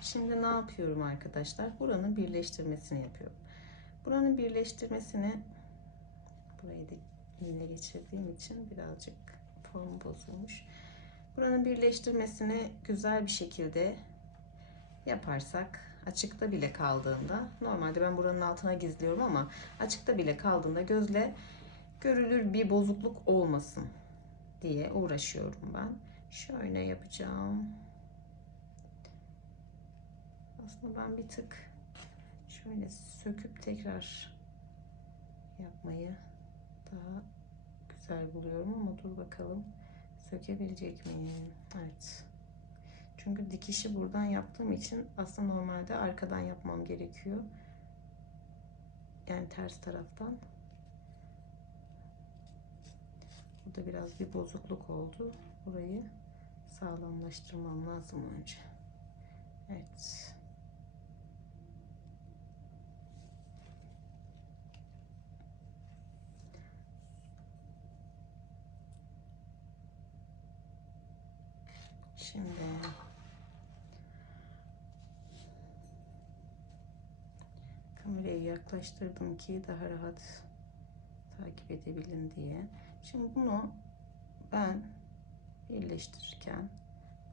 Şimdi ne yapıyorum arkadaşlar? Buranın birleştirmesini yapıyorum. Buranın birleştirmesini burayı da iğne geçirdiğim için birazcık form bozulmuş. Buranın birleştirmesini güzel bir şekilde yaparsak açıkta bile kaldığında, normalde ben buranın altına gizliyorum ama açıkta bile kaldığında gözle görülür bir bozukluk olmasın diye uğraşıyorum ben. Şöyle yapacağım. Aslında ben bir tık şöyle söküp tekrar yapmayı daha güzel buluyorum ama dur bakalım sökebilecek miyim? Evet. Çünkü dikişi buradan yaptığım için aslında normalde arkadan yapmam gerekiyor. Yani ters taraftan. Burada biraz bir bozukluk oldu. Burayı sağlamlaştırmam lazım önce. Evet. Şimdi kamerayı yaklaştırdım ki daha rahat takip edebilin diye. Şimdi bunu ben birleştirirken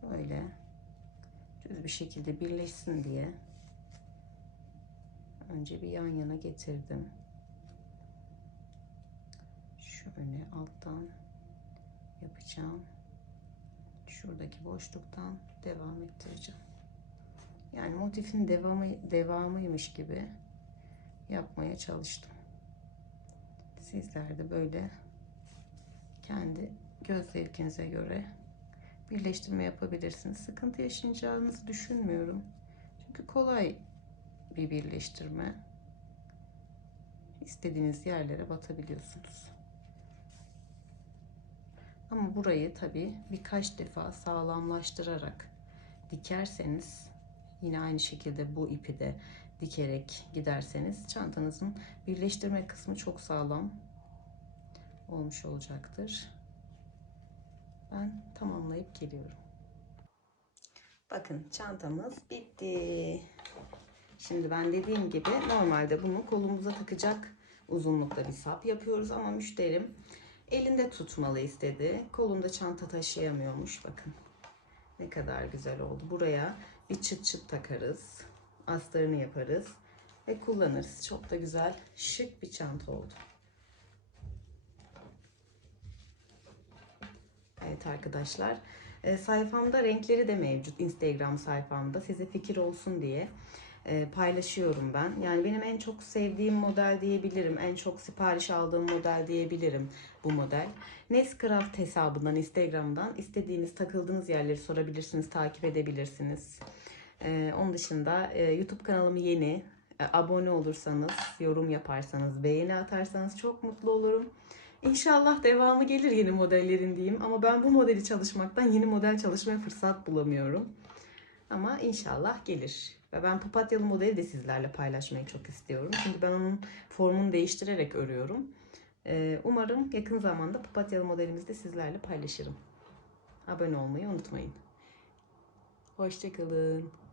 böyle düz bir şekilde birleşsin diye önce bir yan yana getirdim. Şöyle alttan yapacağım. Şuradaki boşluktan devam ettireceğim. Yani motifin devamıymış gibi yapmaya çalıştım. Sizler de böyle kendi göz zevkinize göre birleştirme yapabilirsiniz. Sıkıntı yaşayacağınızı düşünmüyorum. Çünkü kolay bir birleştirme. İstediğiniz yerlere batabiliyorsunuz. Ama burayı tabii birkaç defa sağlamlaştırarak dikerseniz, yine aynı şekilde bu ipi de dikerek giderseniz çantanızın birleştirme kısmı çok sağlam olmuş olacaktır. Ben tamamlayıp geliyorum. Bakın çantamız bitti. Şimdi ben dediğim gibi normalde bunu kolumuza takacak uzunlukta bir sap yapıyoruz ama müşterim elinde tutmalı istedi. Kolunda çanta taşıyamıyormuş. Bakın ne kadar güzel oldu. Buraya bir çıt çıt takarız. Astarını yaparız ve kullanırız. Çok da güzel, şık bir çanta oldu. Evet arkadaşlar, sayfamda renkleri de mevcut. Instagram sayfamda size fikir olsun diye paylaşıyorum ben. Yani benim en çok sevdiğim model diyebilirim. En çok sipariş aldığım model diyebilirim bu model. Nescraft hesabından, Instagram'dan istediğiniz, takıldığınız yerleri sorabilirsiniz, takip edebilirsiniz. Onun dışında YouTube kanalım yeni. Abone olursanız, yorum yaparsanız, beğeni atarsanız çok mutlu olurum. İnşallah devamı gelir yeni modellerin diyeyim. Ama ben bu modeli çalışmaktan yeni model çalışmaya fırsat bulamıyorum. Ama inşallah gelir. Ve ben papatyalı modeli de sizlerle paylaşmayı çok istiyorum. Çünkü ben onun formunu değiştirerek örüyorum. Umarım yakın zamanda papatyalı modelimizi de sizlerle paylaşırım. Abone olmayı unutmayın. Hoşçakalın.